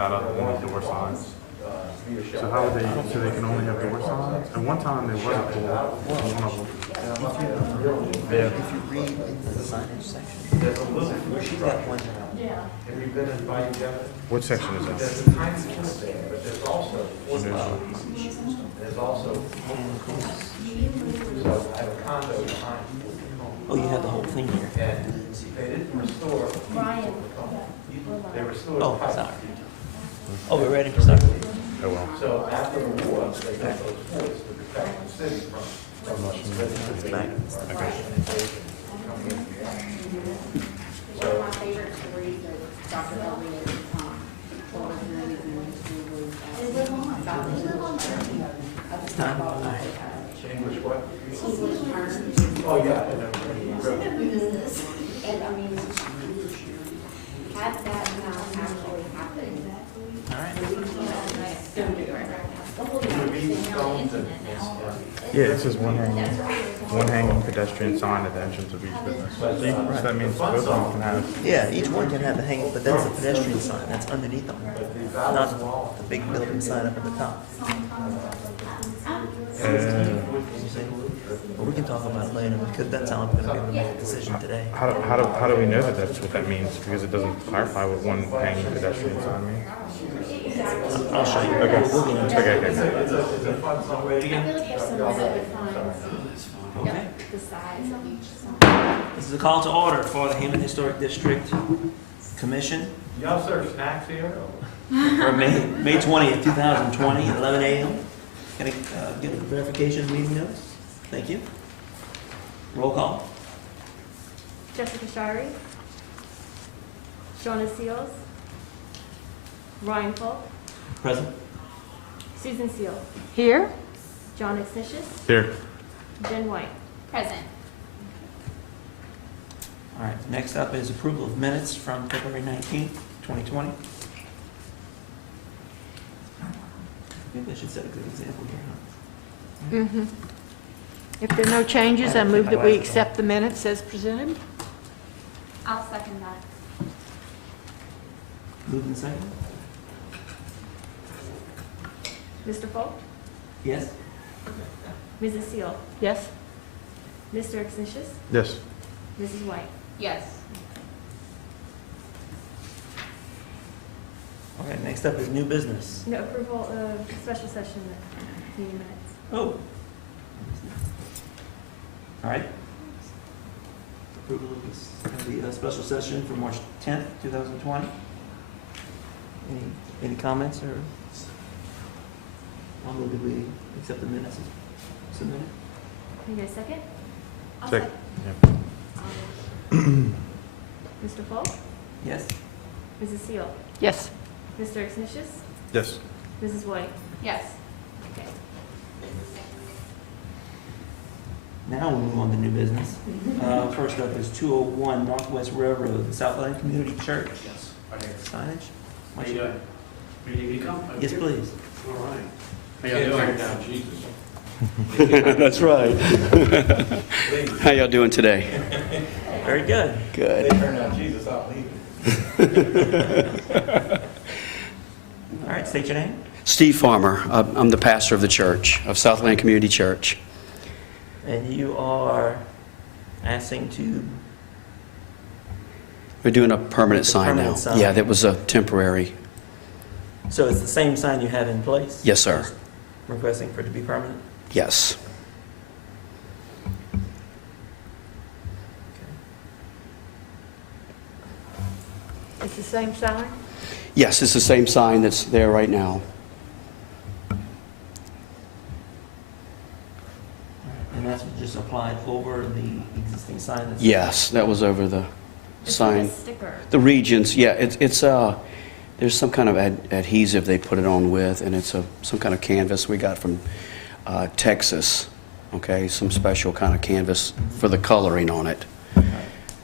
Other than the door signs. So how would they? So they can only have door signs? At one time there was a pole on one of them. If you read in the signage section, she's got one. What section is that? Oh, you have the whole thing here. Brian. Oh, sorry. Oh, we're ready to start. Oh well. So after the war, they got those forts to protect the city from One of my favorite stories that Dr. Elliott told us It's time. All right. English what? English terms. Oh, yeah. And I mean, had that not actually happened, All right. don't do it right now. Yeah, it says one hanging pedestrian sign at the entrance of each business. So that means both of them can have. Yeah, each one can have a hanging, but that's a pedestrian sign. That's underneath them, not the big building sign up at the top. But we can talk about it later because that's how I'm going to be able to make a decision today. How do we know that that's what that means? Because it doesn't clarify what one hanging pedestrian sign means. I'll show you. Okay. We'll get into it. Okay. I feel like if someone defines Okay. the size of each sign. This is a call to order for the Hammond Historic District Commission Y'all serve snacks here? for May 20th, 2020, at 11 a.m. Can I get a verification of meeting notes? Thank you. Roll call. Jessica Shari, Shawna Seals, Ryan Polk, Present. Susan Seal, Here? John Exnicius, Here. Jen White. Present. All right, next up is approval of minutes from February 19th, 2020. Maybe I should set a good example here, huh? Mm-hmm. If there are no changes, I move that we accept the minutes as presented. I'll second that. Moved and seconded? Mr. Polk, Yes? Mrs. Seal, Yes? Mr. Exnicius, Yes. Mrs. White. Yes. Okay, next up is new business. No approval of special session meeting minutes. Oh. All right. Approval of the special session for March 10th, 2020. Any comments or? I'll move that we accept the minutes as submitted. Can you guys second? Second. Mr. Polk, Yes? Mrs. Seal, Yes. Mr. Exnicius, Yes. Mrs. White. Yes. Okay. Now we'll move on to new business. First up is 201 Northwest Railroad, the Southland Community Church. Yes, right here. Signage? How you doing? Ready to come? Yes, please. All right. How y'all doing? Down Jesus. That's right. How y'all doing today? Very good. Good. Turn down Jesus out, leave. All right, state your name. Steve Farmer. I'm the pastor of the church, of Southland Community Church. And you are asking to, We're doing a permanent sign permanent now. sign. Yeah, that was a temporary. so it's the same sign you have in place? Yes, sir. Just requesting for it to be permanent? Yes. It's the same sign? Yes, it's the same sign that's there right now. And that's just applied over the existing sign that's... Yes, that was over the It's like sign. a sticker. The regions, yeah, it's there's some kind of adhesive they put it on with, and it's some kind of canvas we got from Texas, okay, some special kind of canvas for the coloring on it.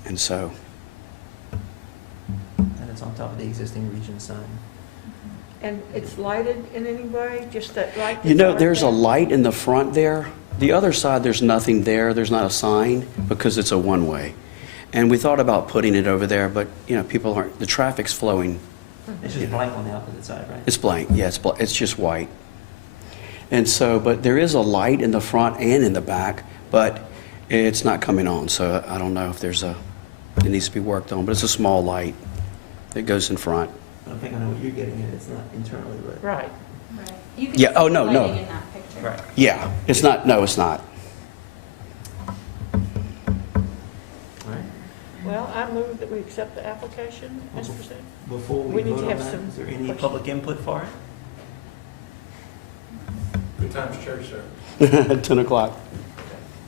And so, And it's on top of the existing region sign. And it's lighted in any way, just that light? you know, that's there's a right light in the front there. The other side, there's nothing there. There's not a sign because it's a one-way. And we thought about putting it over there, but, you know, people aren't, the traffic's flowing It's just blank on the opposite side, right? It's blank, yeah, it's just white. And so, but there is a light in the front and in the back, but it's not coming on, so I don't know if it needs to be worked on, but it's a small light that goes in front. I don't think I know what you're getting at. It's not internally lit. Right. Right. You can Yeah, see oh, the no, no. lighting in that picture. Right. Yeah, it's not, no, it's not. All right. Well, I move that we accept the application as presented. Before We we need vote to on have that, some is there any questions. public input for it? Good times church, sir. 10 o'clock.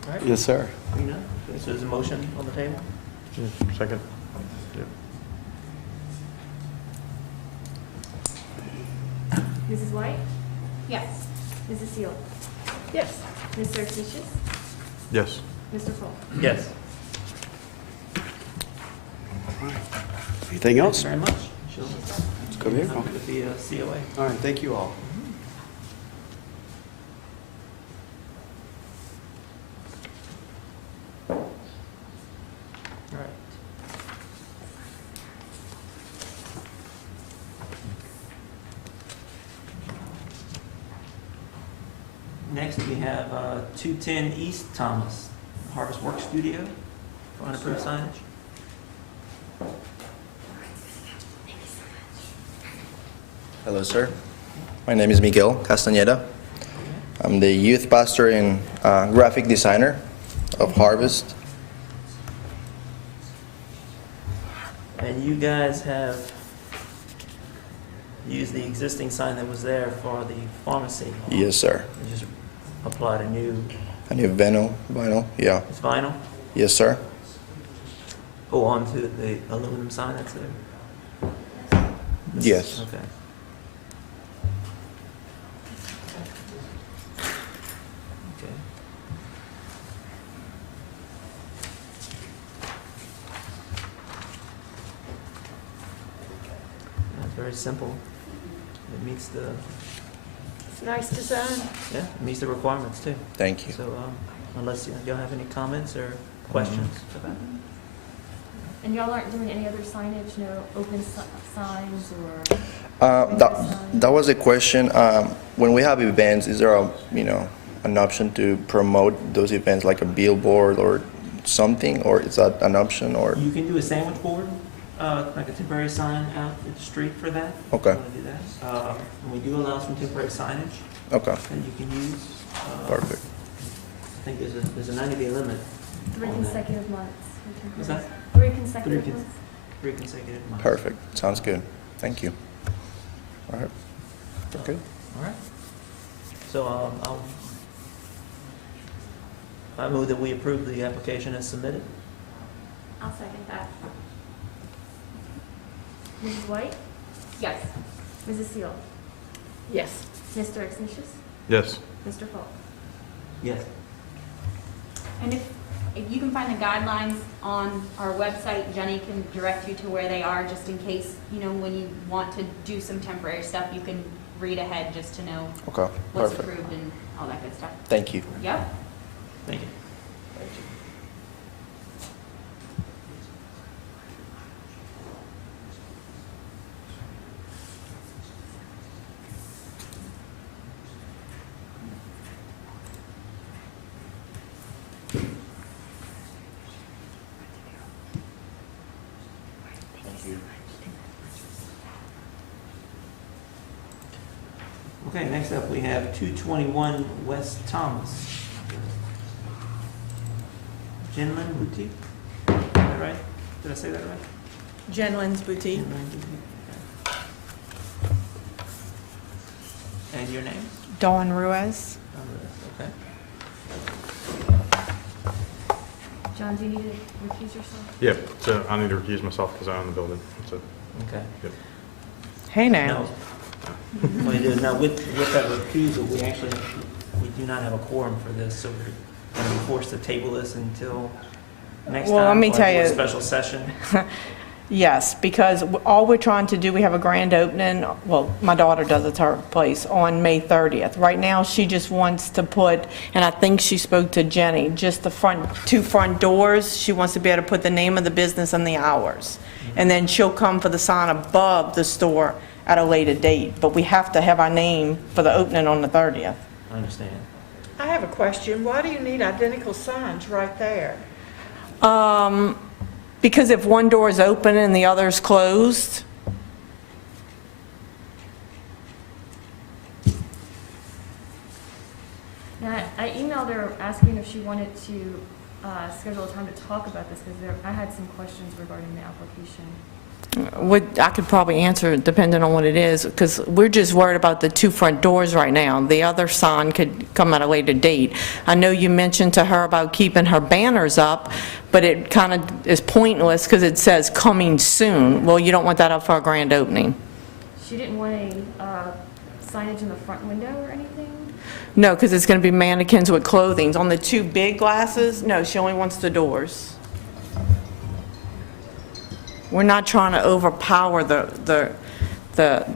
All right. Yes, sir. You know, okay, so there's a motion on the table. Second. Yep. Mrs. White? Yes. Mrs. Seal? Yes. Mr. Exnicius? Yes. Mr. Folk? Yes. Anything else? Thank you very much. Let's go here. Happy to be a COA. All right, thank you all. All right. Next, we have 210 East Thomas, Harvest Work Studio, for unapproved signage. Hello, sir. My name is Miguel Castañeda. I'm the youth pastor and graphic designer of Harvest. And you guys have used the existing sign that was there for the pharmacy. Yes, sir. You just applied a new, A new vinyl, yeah. it's vinyl, Yes, sir. go onto the aluminum sign that's there? Yes. Okay. Okay. That's very simple. It meets the, It's nice design. yeah, it meets the requirements too. Thank you. So, unless y'all have any comments or questions about it? And y'all aren't doing any other signage, no open signs or? That was a question. When we have events, is there an option to promote those events like a billboard or something, or is that an option, or? You can do a sandwich board, like a temporary sign out at the street for that. Okay. If you want to do that. And we do allow some temporary signage Okay, that you can use. perfect. I think there's a 90-day limit. 3 consecutive months. Is that 3 consecutive Three months. 3 consecutive months? Perfect. Sounds good. Thank you. All right. Okay. All right. So I move that we approve the application as submitted. I'll second that. Mrs. White? Yes. Mrs. Seal? Yes. Mr. Exnicius? Yes. Mr. Folk? Yes. And if you can find the guidelines on our website, Jenny can direct you to where they are, just in case, when you want to do some temporary stuff, you can read ahead just to know Okay, what's perfect. approved and all that good stuff. Thank you. Yep. Thank you. Okay, next up, we have 221 West Thomas. Ginlin Boutique? Is that right? Did I say that right? Jenlin's Boutique. Ginlin Boutique. Okay. And your name? Dawn Ruiz. Okay. John, do you need to recuse yourself? Yep, so I need to recuse myself because I own the building. That's it. Okay. Yep. Hey now. Now, what we do now with that recusal, we do not have a quorum for this, so we're going to be forced to table this until next Well, time. let me or tell do a you- special session. Yes, because all we're trying to do, we have a grand opening, well, my daughter does it to her place, on May 30th. Right now, she just wants to put, and I think she spoke to Jenny, just the two front doors. She wants to be able to put the name of the business and the hours. and then she'll come for the sign above the store at a later date. But we have to have our name for the opening on the 30th. I understand. I have a question. Why do you need identical signs right there? Because if one door is open and the other is closed, Now, I emailed her asking if she wanted to schedule a time to talk about this, because I had some questions regarding the application. I could probably answer it depending on what it is, because we're just worried about the two front doors right now. The other sign could come at a later date. I know you mentioned to her about keeping her banners up, but it kind of is pointless because it says coming soon. Well, you don't want that up for a grand opening. She didn't want any signage in the front window or anything? No, because it's going to be mannequins with clothing. On the two big glasses, no, she only wants the doors. We're not trying to overpower the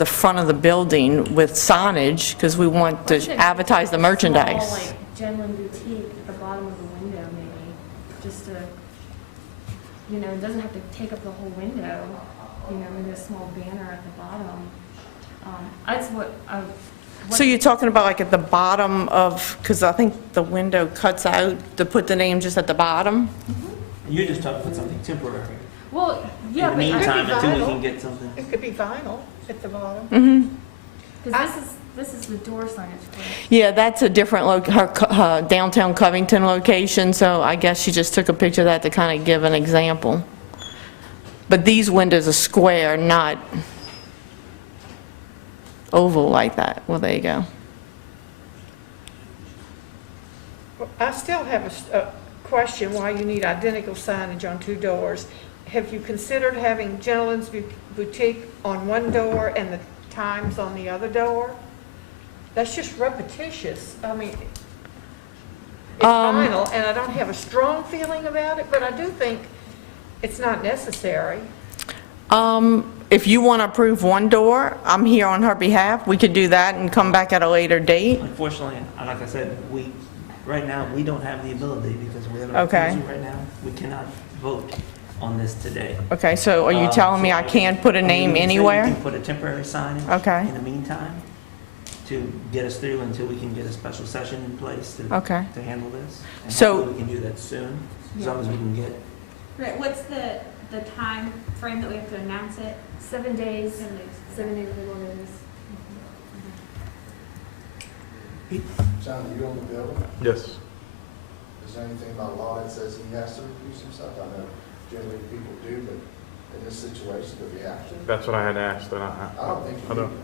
front of the building with signage, because we want to advertise the merchandise. Small, like, Genlin Boutique at the bottom of the window, maybe, just to, you know, it doesn't have to take up the whole window, you know, maybe a small banner at the bottom. That's what I... So you're talking about like at the bottom of, because I think the window cuts out to put the name just at the bottom? You're just talking about something temporary. Well, yeah, In the but meantime, until we vinyl. can get something. It could be vinyl at the bottom. Mm-hmm. because this is the door signage, correct? Yeah, that's a different, her downtown Covington location, so I guess she just took a picture of that to kind of give an example. But these windows are square, not oval like that. Well, there you go. I still have a question why you need identical signage on two doors. Have you considered having Gentleman's Boutique on one door and the times on the other door? That's just repetitious. I mean, it's vinyl, and I don't have a strong feeling about it, but I do think it's not necessary. If you want to approve one door, I'm here on her behalf. We could do that and come back at a later date. Unfortunately, like I said, right now, we don't have the ability because we have an Okay. refusal right now. We cannot vote on this today. Okay, so are you telling me I can't put a name You can say anywhere? You can put a temporary signage Okay. in the meantime to get us through until we can get a special session in place to Okay. handle this. And So- hopefully we can do that soon, as long as we can get. Right, what's the time frame that we have to announce it? 7 days. 7 days legal notice. John, you own the building? Yes. Is there anything about law that says he has to recuse himself? I know generally people do, but in this situation, do we have to? That's what I had asked, and I don't think I you don't. do.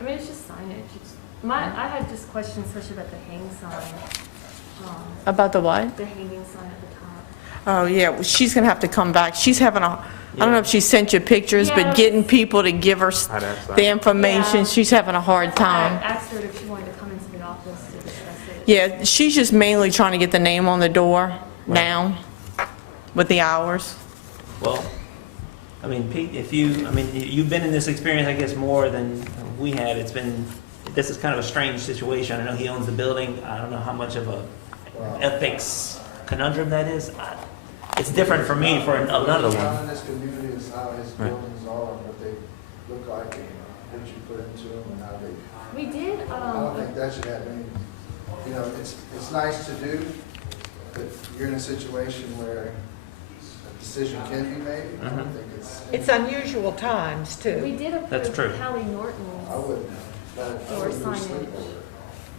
I mean, it's just signage. I had just questions, especially about the hang sign. About the what? The hanging sign at the top. Oh, yeah, well, she's going to have to come back. She's having I don't know if she sent you pictures, but Yeah. getting people to give her I'd ask that. the information, Yeah. she's having a hard That's why I time. asked her if she wanted to come into the office to discuss it. Yeah, she's just mainly trying to get the name on the door now with the hours. Well, I mean, Pete, you've been in this experience, I guess, more than we had. This is kind of a strange situation. I know he owns the building. I don't know how much of a ethics conundrum that is. It's different for me for another John one. in this community is how his buildings are, and what they look like, and what you put into them, and how they, We did, I don't think that should have any, you know, it's nice to do, but you're in a situation where a decision can be made. I don't think It's unusual times, we too. did That's true. approve Kelly I Norton's wouldn't, I door wouldn't lose sleep signage over it.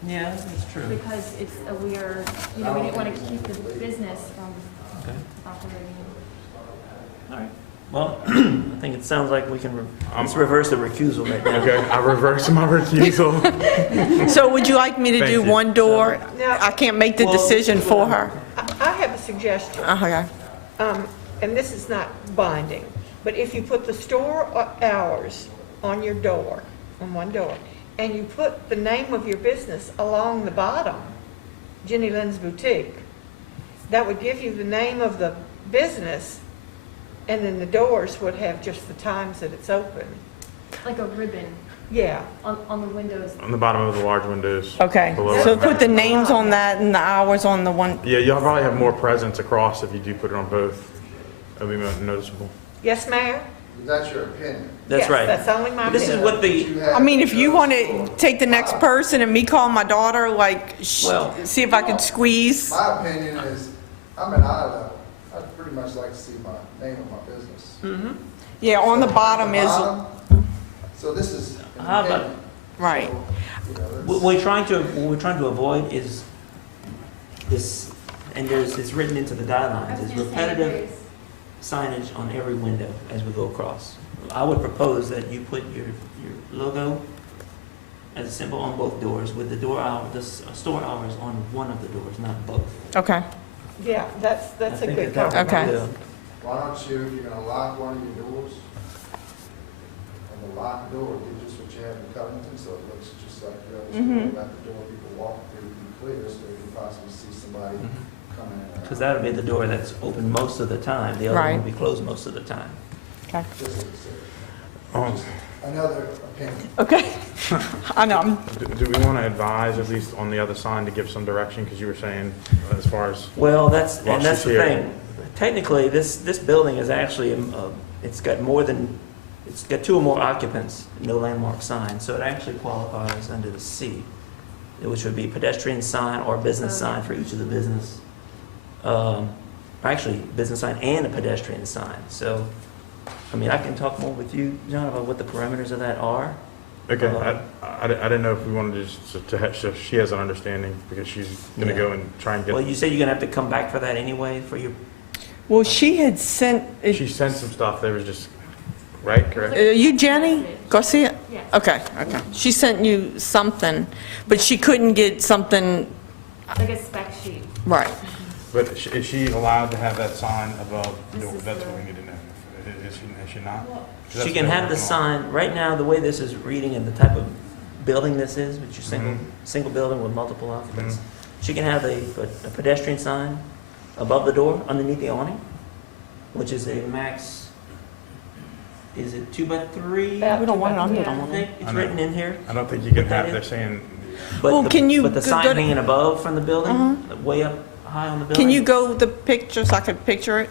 Yeah, that's true. because it's a weird, we didn't want to keep the business from Okay. operating. All right. Well, I think it sounds like we can, let's reverse the recusal right now. Okay, I reverse my recusal. So would you like me to Thank do you. one door? Now- I can't make the decision for her. I have a suggestion. Okay. And this is not binding, but if you put the store hours on your door, on one door, and you put the name of your business along the bottom, Jenny Lynn's Boutique, that would give you the name of the business, and then the doors would have just the times that it's open. Like a ribbon Yeah, on the windows. On the bottom of the large windows. Okay, below so it. put the names on that and the hours on the one. Yeah, you'll probably have more presence across if you do put it on both. It'll be more noticeable. Yes, Mayor? That's your opinion. That's Yes, right. that's only my This is opinion. what the, You have I mean, if you want store. to take the next person and me call my daughter, like, Well- see if I could squeeze. My opinion is, I'm an eye level. I'd pretty much like to see my name of my business. Yeah, on the bottom is, Bottom, so this is an How about- opinion. right. So, you know, what that's- we're trying to avoid is this, and it's written into the guidelines, is repetitive signage on every window as we go across. I would propose that you put your logo as a symbol on both doors with the store hours on one of the doors, not both. Okay, Yeah, that's I a think good that comment. would be Okay. good. Why don't you, if you're gonna lock one of your doors, on the locked door, do just what you have in Covington, so it looks just like the other store, let the door people walk through be clear, so you can possibly see somebody coming in. or Because out. that would be the door that's open most of the time. The other one Right. would be closed most of the time. okay. Just as it Um, says. Another opinion. Okay. I know, do we want to advise, at least on the other sign, to give some direction? Because you were saying, as far as, Well, While that's she's the here. thing. Technically, this building is actually, it's got two or more occupants, no landmark sign, so it actually qualifies under the C, which would be pedestrian sign or business sign for each of the business. Actually, business sign and a pedestrian sign. So, I mean, I can talk more with you, John, about what the parameters of that are. okay, I didn't know if we wanted to just, so she has an understanding, because she's going to Yeah. go and try and Well, get, you said you're gonna have to come back for that anyway, for your, well, she had sent, she sent some stuff, there was just, right, correct? you Jenny Garcia? Yes. Okay, okay. She sent you something, but she couldn't get something, Like a spec sheet. right. But is she allowed to have that sign above the door? This is That's the- what we need to know. Is she not? 'Cause she that's can been have the working on. sign, right now, the way this is reading and the type of building this is, which is single building with multiple occupants, she can have a pedestrian sign above the door, underneath the awning, which is a max, is it 2x3? About We don't want it under I the awning. think it's I know. written in here. I don't think you can Put that have, in. they're saying, Well, can you But the go- sign go to- hanging above from the building, way up high on the building. Can you go the picture so I could picture it?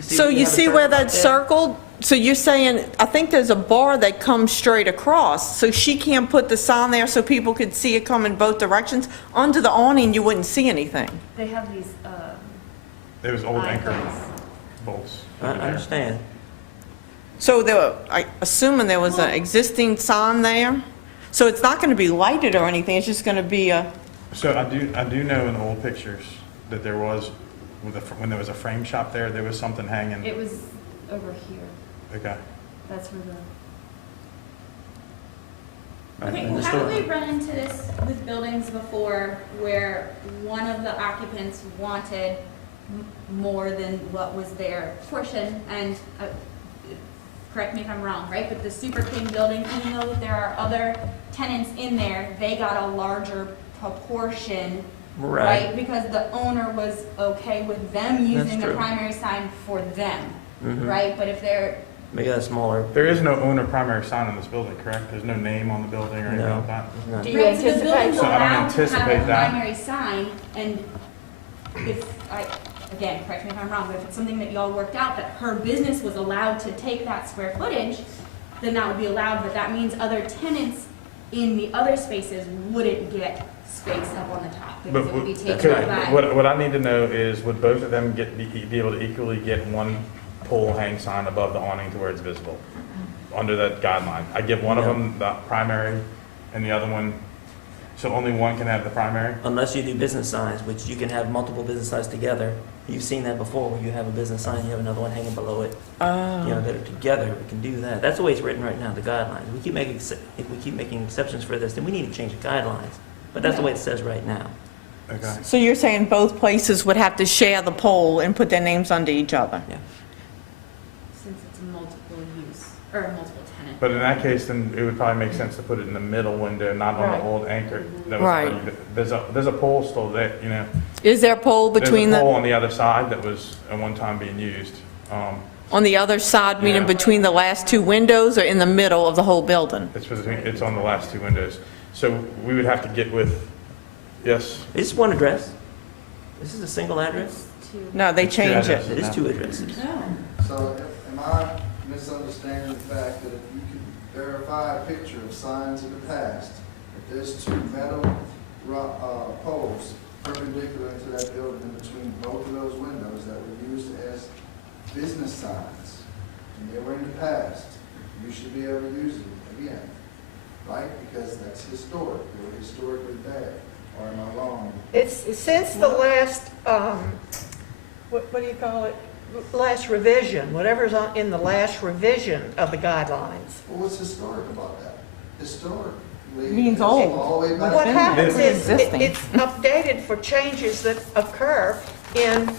So we you have a see circle where right that's there? circled? So you're saying, I think there's a bar that comes straight across, so she can't put the sign there so people could see it come in both directions? Under the awning, you wouldn't see anything. They have these, there was old anchor icons. bolts. I understand. So assuming there was an existing sign there? So it's not gonna be lighted or anything, it's just gonna be a, So I do know in old pictures that there was, when there was a frame shop there was something hanging. it was over here. Okay. That's where the. Right, Okay, in well, the haven't store. we run into this with buildings before where one of the occupants wanted more than what was their portion? And, correct me if I'm wrong, right? But the Super King building, even though there are other tenants in there, they got a larger proportion, right? Because the owner was okay with them using the true. primary sign for them, Mhm. right? But if they're, Make that smaller. There is no owner primary sign on this building, correct? There's no name on the building or anything No. like that? No. Do you right, so the anticipate? building's So I don't allowed to have anticipate a that. primary sign, and if again, correct me if I'm wrong, but if it's something that y'all worked out, that her business was allowed to take that square footage, then that would be allowed, but that means other tenants in the other spaces wouldn't get space up on the top, because it would be taken Okay, up by. what I need to know is, would both of them be able to equally get one pole hang sign above the awning to where it's visible? Under that guideline. I give one of No. them the primary and the other one, so only one can have the primary? Unless you do business signs, which you can have multiple business signs together. You've seen that before, where you have a business sign, you have another one hanging below it. You know, that are together, we can do that. That's the way it's written right now, the guidelines. If we keep making exceptions for this, then we need to change the guidelines. But that's the way it says right now. Okay. so you're saying both places would have to share the pole and put their names under each other? Yeah. Since it's multiple use, or multiple tenant. But in that case, then it would probably make sense to put it in the middle window, not on Right. the old anchor. that was Right. already- There's a pole still there, you know. Is there a pole between There's a pole the, on the other side that was at one time being used. on the other side, meaning Yeah. between the last two windows or in the middle of the whole building? It's on the last two windows. So we would have to get with, yes, It's one address. This is a single address. It's two. No, they changed it. It is two addresses. So am I misunderstanding the fact that if you can verify a picture of signs in the past, if there's two metal poles perpendicular to that building in between both of those windows that were used as business signs, and they were in the past, you should be able to use them again, right? Because that's historic, they were historically there, or am I wrong? It's since the last, what do you call it? Last revision, whatever's in the last revision of the guidelines. Well, what's historic about that? Historically. Means it's old. all the way back. What been happens there. is Existing. it's updated for changes that occur in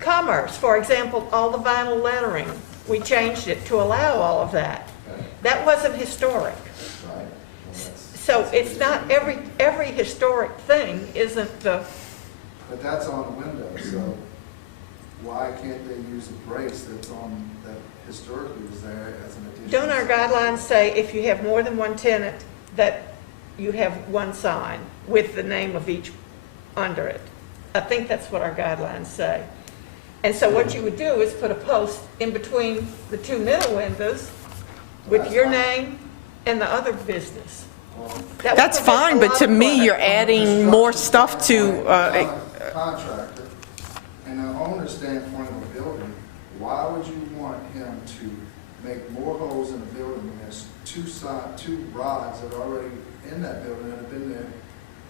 commerce. For example, all the vinyl lettering, we changed it to allow all of that. Okay, That wasn't historic. right. Well, that's- So it's not every historic thing isn't the, But that's on the window, so why can't they use a brace that's on, that historically was there as an addition? don't our guidelines say if you have more than one tenant, that you have one sign with the name of each under it? I think that's what our guidelines say. And so what you would do is put a post in between the two middle windows with your name and the other business. That would That's prevent fine, a but lot to of me, clutter. you're adding more stuff to, Contractor, and an owner's standpoint of a building, why would you want him to make more holes in the building when there's two rods that are already in that building that have been there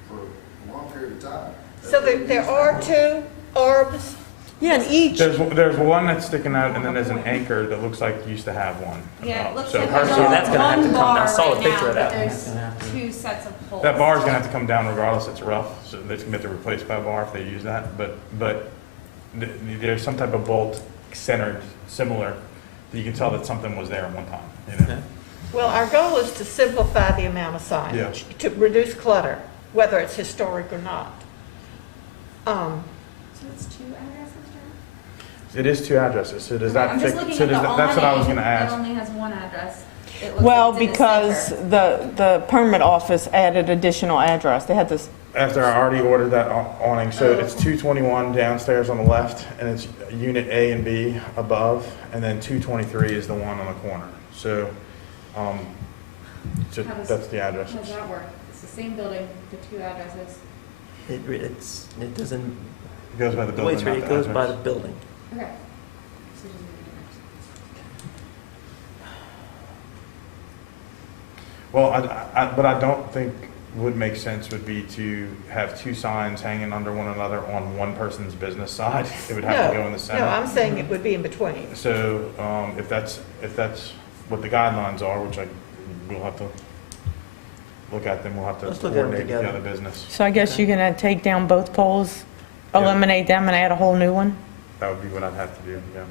for a long period of time? So there are two orbs. yeah, and each, There's one that's sticking out, and then there's an anchor that looks like you used to have one. Yeah, it looks So like her- there's Yeah, that's gonna have to one come down. I bar saw a right picture now, of that but one. there's That's gonna have to- two sets of poles. That bar's gonna have to come down regardless, it's rough, so they're gonna have to replace by a bar if they use that, but there's some type of bolt centered, similar, that you can tell that something was there at one time, you know? Okay. Well, our goal is to simplify the amount of signage, to reduce clutter, whether it's historic or not. So it's two addresses, John? It is two addresses, so does that I'm just fix, looking so at does the that, that's what I was awning, gonna it ask. only has one address. It looks well, like it's in the because center. the permit office added additional address. They had this, After I already ordered that awning, so it's 221 downstairs on the left, and it's unit A and B above, and then 223 is the one on the corner. So, How does- that's the How address. does that work? It's the same building, the two addresses. It doesn't, It goes by the the way building, it's not written, the it goes by the address. building. Okay. Well, but I don't think would make sense would be to have two signs hanging under one another on one person's business side. It would have to go in the No, center. I'm saying it would be in between. So, if that's what the guidelines are, which we'll have to look at them, we'll have to Let's look at them coordinate with the together. other business. so I guess you're gonna take down both poles, Yeah. eliminate them and add a whole new one? That would be what I'd have to do, yeah.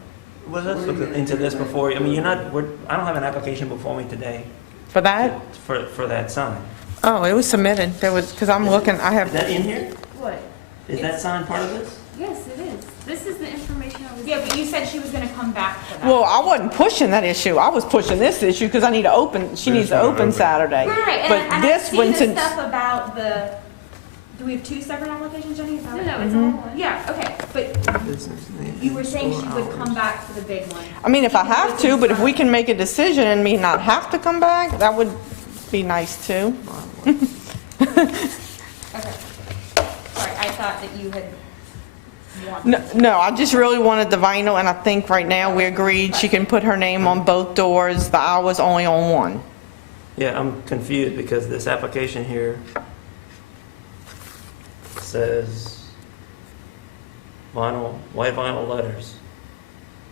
Well, let's look into this before, I mean, I don't have an application before me today For that? for that sign. Oh, it was submitted. There was, because I'm looking, I Is have, that in here? What? Is that sign part of this? Yes, it is. This is the information I was. Yeah, but you said she was gonna come back for that. well, I wasn't pushing that issue. I was pushing this issue because I need to open, she They needs just to wanna open open. Saturday. Right, and But I've this seen one, the since, stuff about the, do we have two separate applications, Jenny? Is that No, what- no, it's all one. Yeah, okay, but Business name you were and saying she store would hours. come back for the big one. I mean, if I have to, but if we can make a decision and me not have to come back, that would be nice too. Okay. Sorry, I thought that you had wanted. No, I just really wanted the vinyl, and I think right now we agreed she can put her name on both doors, the hours only on one. Yeah, I'm confused because this application here says white vinyl letters,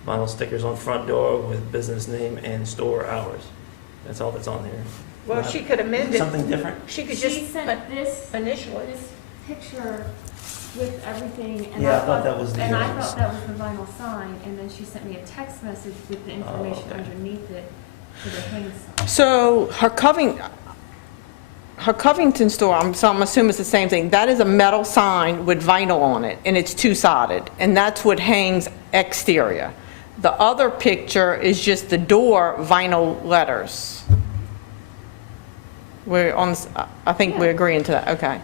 vinyl stickers on front door with business name and store hours. That's all that's on here. Well, she could amend it. Something different? She could She just sent this, initial it. this picture with everything, and Yeah, I I thought that was the and I others. thought that was the vinyl sign, and then she sent me a text message with the information okay. underneath it for the hang sign. So her Covington store, so I'm assuming it's the same thing, that is a metal sign with vinyl on it, and it's two-sided, and that's what hangs exterior. The other picture is just the door vinyl letters. We're on, I think we're agreeing to that, okay.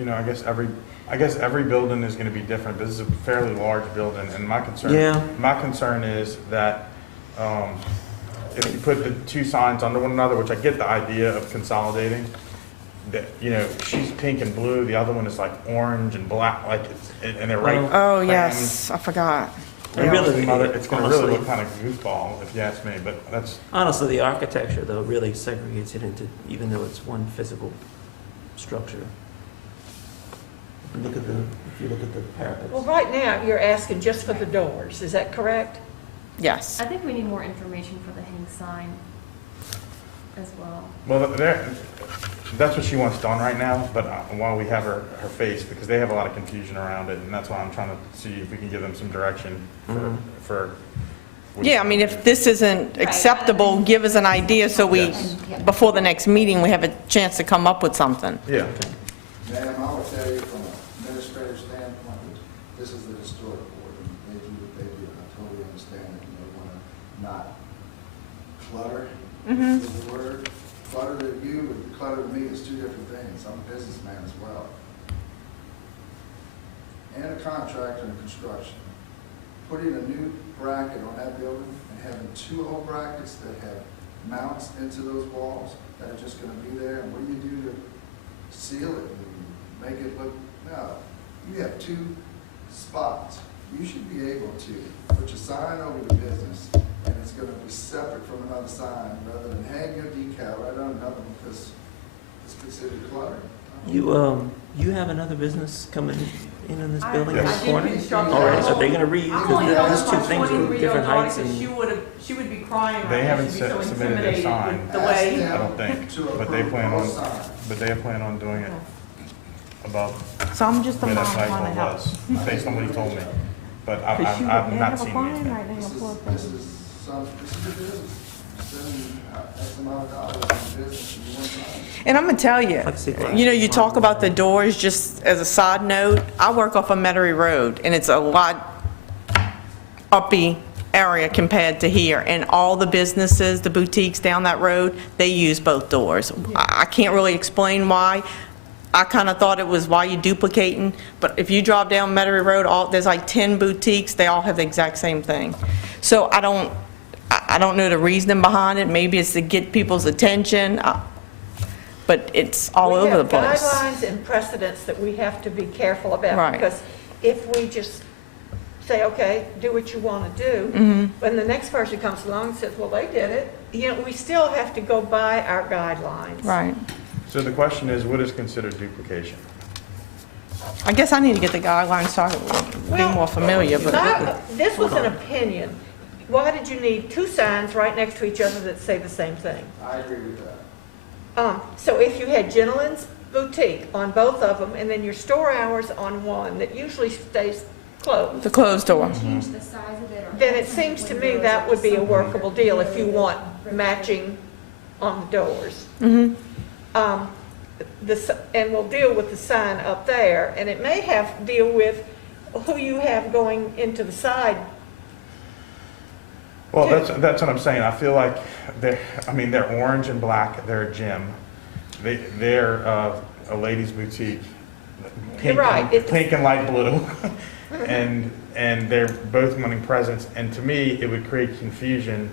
you know, I guess every building is gonna be different. This is a fairly large building, and my Yeah. concern is that, if you put the two signs under one another, which I get the idea of consolidating, that, you know, she's pink and blue, the other one is like orange and black, like it's, and they're right. Oh, yes, I forgot. It really- It's gonna really honestly- look kind of goofball, if you ask me, but that's, Honestly, the architecture, though, really segregates it into, even though it's one physical structure. If you look at the parapets. Well, right now, you're asking just for the doors, is that correct? Yes. I think we need more information for the hang sign as well. well, that's what she wants done right now, but while we have her face, because they have a lot of confusion around it, and that's why I'm trying to see if we can give them some direction for. Yeah, I mean, if this isn't acceptable, give us an idea so we, Yes. before the next meeting, we have a chance to come up with something. Yeah, Ma'am, I will tell you from an administrative standpoint, this is the historic board, and they do what they do, and I totally understand it, and they want to not clutter is the word. Clutter to you and clutter to me is two different things. I'm a businessman as well. And a contractor in construction. Putting a new bracket on that building and having two old brackets that have mounts into those walls that are just gonna be there, and what do you do to seal it and make it look, no. You have two spots. You should be able to put your sign over the business, and it's gonna be separate from another sign, rather than hang your decal right on another one, because it's considered clutter. You have another business coming in this I- building in Yes. this I did corner? construction. Already, so they're gonna read, I'm only because these talking two about things pointing are Rio's different daughter, heights 'cause and. she would be crying right they now. haven't She'd be so submitted their intimidated sign, with the way. I don't think, To but they plan approve on, both signs. but they plan on doing it above So I'm just a where mom that trying to cycle help. was, based on what he told me. But I've Because not they have a seen fine anything. right now This for is your business. Spending X amount of dollars on business, and you want signs. And I'm gonna tell you, Like I said, you know, you talk about the doors, just as a side note, I work off of Metairie Road, and it's a lot uppy area compared to here, and all the businesses, the boutiques down that road, they use both doors. I can't really explain why. I kind of thought it was why you duplicating, but if you drive down Metairie Road, there's like 10 boutiques, they all have the exact same thing. So I don't know the reasoning behind it, maybe it's to get people's attention, but it's all over the place. We have guidelines and precedents that we have to be careful about. Right. Because if we just say, okay, do what you want to do, when the next person comes along and says, well, they did it, you know, we still have to go by our guidelines. Right. So the question is, what is considered duplication? I guess I need to get the guidelines so I can be more familiar, but. This was an opinion. Why did you need two signs right next to each other that say the same thing? I agree with that. So if you had Gentleman's Boutique on both of them, and then your store hours on one, that usually stays closed, The closed door. Change the size of it or. then it seems to me that would be a workable deal if you want matching on the doors. And we'll deal with the sign up there, and it may have to deal with who you have going into the side. Well, that's what I'm saying. I feel like they're orange and black. They're a gym. They're a ladies' boutique. You're right. Pink and light blue. and they're both wanting presents. And to me, it would create confusion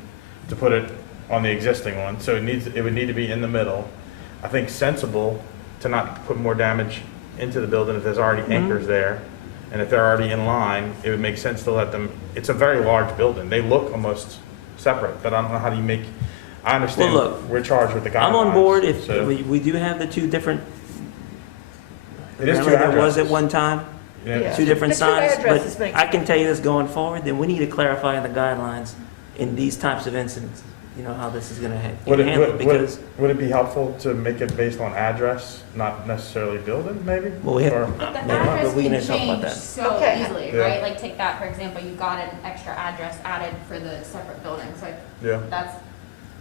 to put it on the existing one. So it would need to be in the middle. I think sensible to not put more damage into the building if there's already anchors there. And if they're already in line, it would make sense to let them, it's a very large building. They look almost separate, but I don't know how do you make, I understand Well, look, we're charged with the guidelines. I'm on board if, so- we do have the two different. It is two remember there was addresses. at one time, Yeah. two different The two signs, addresses but make I can tell you this going forward, then we need to clarify in the guidelines in these types of incidents, you know, how this is gonna Would get handled, it, because, would it be helpful to make it based on address, not necessarily building, maybe? well, we have, Or- But the maybe not, address but we can can talk about change that. so Okay. easily, Yeah. right? Like, take that, for example, you got an extra address added for the separate building, so Yeah. that's,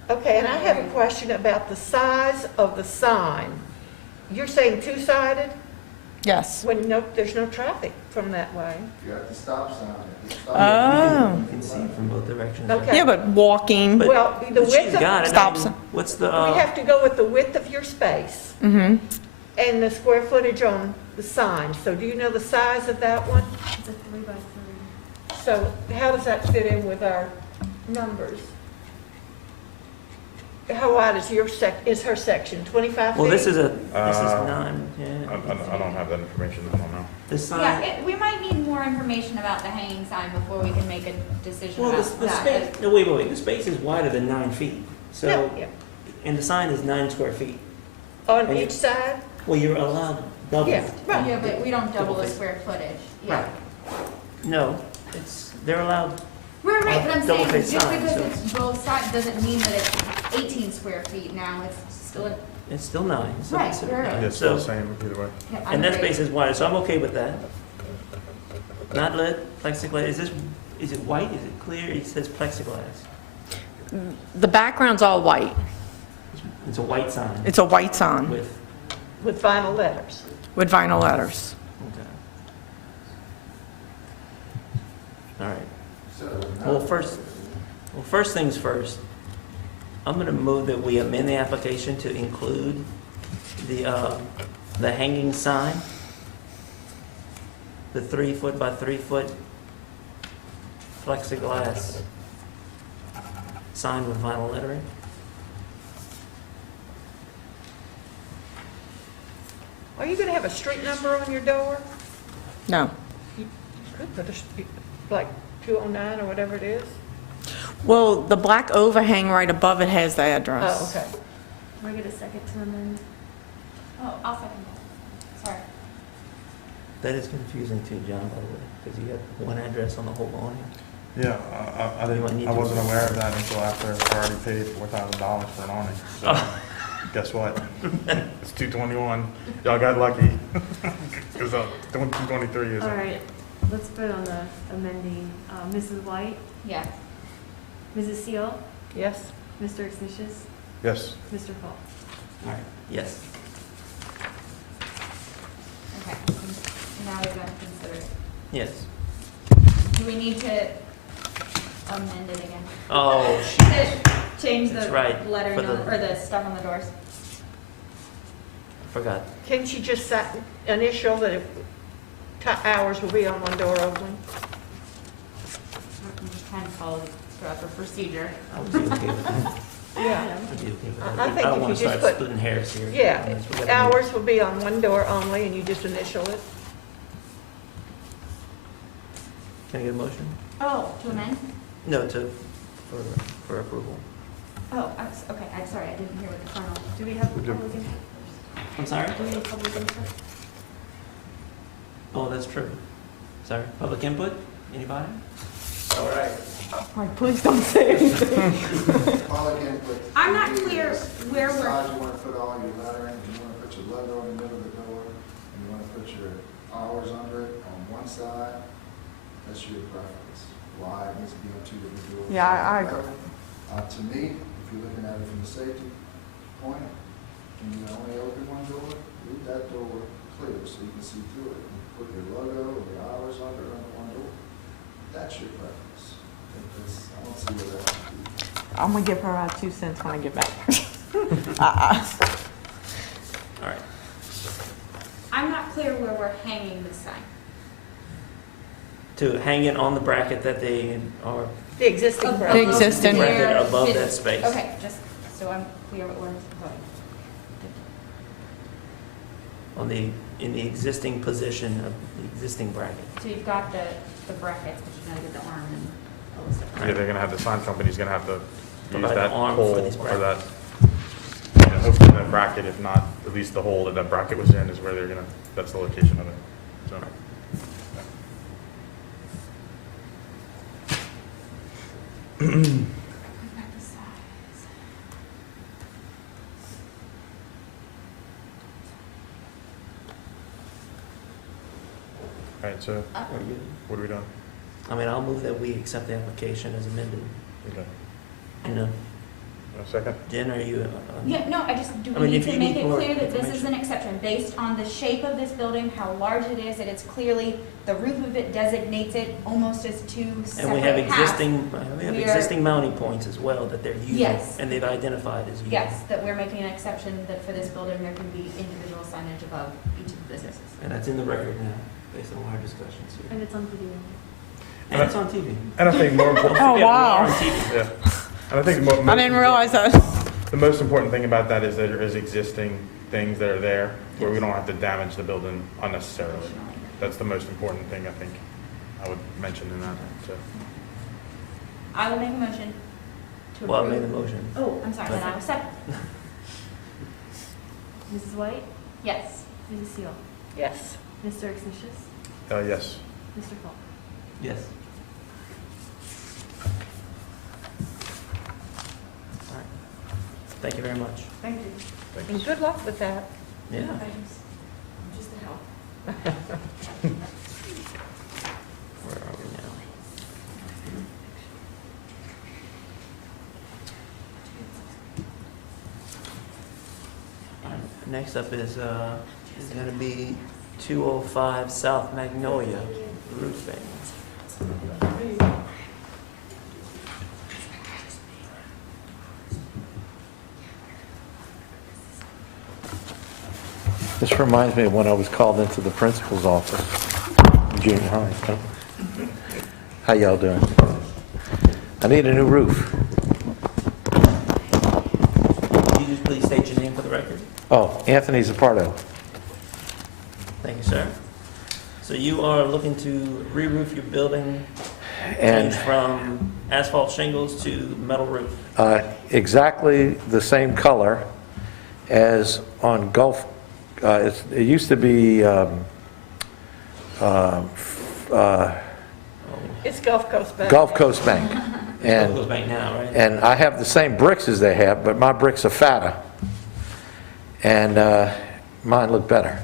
Okay, and I have a question about the size of the sign. You're saying two-sided Yes. when there's no traffic from that way? You got the stop sign. The stop Oh. You can see from both directions. Okay. Yeah, but walking, But- Well, the But she's width got of, it, Stop I mean, sign. what's the, we have to go with the width of your space mhm. and the square footage on the sign. So do you know the size of that one? It's a 3x3. So how does that fit in with our numbers? How wide is is her section, 25 feet? Well, this is 9, I yeah. don't have that information, I don't know. The sign. Yeah, we might need more information about the hanging sign before we can make a decision Well, about the that. space, no, wait, the space is wider than 9 feet, so, Yeah, and the sign is 9 square feet. on And each side? Well, you're allowed double. Yeah, right. Yeah, but we don't double the Double square footage. Yeah. Right. No, they're allowed, Right, but I'm Double saying, face just sign, because so- it's both sides doesn't mean that it's 18 square feet now, it's still, it's still 9. so Right, it's- right. Yeah, it's still the So, same either way. yeah, and that I'm space great. is wider, so I'm okay with that. Not lit, plexiglass, is it white, is it clear? It says plexiglass. The background's all white. It's a white sign It's a white sign With vinyl letters. with vinyl letters. okay. All right. So, Well, first things first, I'm going to move that we amend the application to include the hanging sign, the 3 foot by 3 foot plexiglass sign with vinyl lettering. Are you gonna have a street number on your door? No. You could put like 209 or whatever it is. Well, the black overhang right above it has the address. Oh, okay. Do I get a second to amend? Oh, I'll second that. Sorry. That is confusing too, John, by the way, because you got one address on the whole awning. Yeah, I You might need didn't, I to- wasn't aware of that until after I already paid $4,000 for an awning. So, guess what? It's 221. Y'all got lucky. Because 223 is. All right, let's vote on the amending. Mrs. White, Yeah. Mrs. Seal, Yes? Mr. Exnicious, Yes. Mr. Falk. All right. Yes. Okay, now we've got to consider it. Yes. Do we need to amend it again? Oh, shoot. Change That's the right, lettering for the- on, or the stuff on the doors? Forgot. Can she just initial that hours will be on one door only? I'm just trying to follow the proper procedure. I would be okay with that. Yeah. I'd be okay with that. I think don't if want you to just start put- splitting hairs here. Yeah, Yes, we gotta hours will be on one door only and you just initial it. Can I get a motion? Oh, to amend? No, for approval. Oh, okay, I'm sorry, I didn't hear what the final. Do we have We do. public input? I'm sorry? Do we have public input? Oh, that's true. Sorry. Public input? Anybody? All right. Please don't say anything. Public input. I'm not clear where we're, Size you want to put all your lettering, you want to put your logo in the middle of the door, and you want to put your hours under it on one side, that's your preference. Why it needs to be on two different doors. Yeah, I agree. To me, if you're looking at it from the safety point, and you only open one door, leave that door clear so you can see through it. And put your logo or your hours under one door. That's your preference. I don't see where that should be. I'm gonna give her our 2 cents when I get back. All right. I'm not clear where we're hanging this sign. To hang it on the bracket that they are The existing Above bracket. Existing. where bracket above it- that space. Okay, just so I'm clear what we're voting. in the existing position of the existing bracket. So you've got the brackets, but you're gonna get the arm and all this stuff. Yeah, they're gonna have, the sign company's gonna have to use Provide the that arm for hole these or that, hopefully that bracket, if not, at least the hole that that bracket was in is where they're gonna, that's the location of it, so. I've got the size. All right, so Are you- what are we doing? I mean, I'll move that we accept the application as amended. Okay. And, I'll second? Jen, are you? Yeah, no, do I we mean, need if to you make need it more clear that this is information. an exception, based on the shape of this building, how large it is, that it's clearly, the roof of it designates it almost as two And we have separate halves? We are- existing mounting points as well that they're using. Yes. And they've identified as using. Yes, that we're making an exception, that for this building, there can be individual signage above each of the businesses. And that's in the record now, based on our discussions here. And it's on video. And it's on TV. And I think more important, Oh, Yeah, we are wow. on TV. yeah. And I think mo- I most didn't realize that. The most important thing about that is that there is existing things that are there where we don't have to damage the building unnecessarily. That's the most important thing I think I would mention in that, so. I will make a motion to Well, I made the approve. motion. Oh, I'm sorry, then I will second. Mrs. White? Yes. Mrs. Seal? Yes. Mr. Exnicius? Yes. Mr. Falk? Yes. All right. Thank you very much. Thank you. Thanks. And good luck with that. Yeah. Just to help. Where are we now? All right, next up is gonna be 205 South Magnolia Roofing. This reminds me of when I was called into the principal's office, in junior high. Huh? How y'all doing? I need a new roof. Could you just please state your name for the record? Oh, Anthony Zapardo. Thank you, sir. So you are looking to re-roof your building, And change from asphalt shingles to metal roof? exactly the same color as on Gulf. It used to be It's Gulf Coast Bank. Gulf Coast Bank. It goes back now, right? And I have the same bricks as they have, but my bricks are fatter. And mine look better.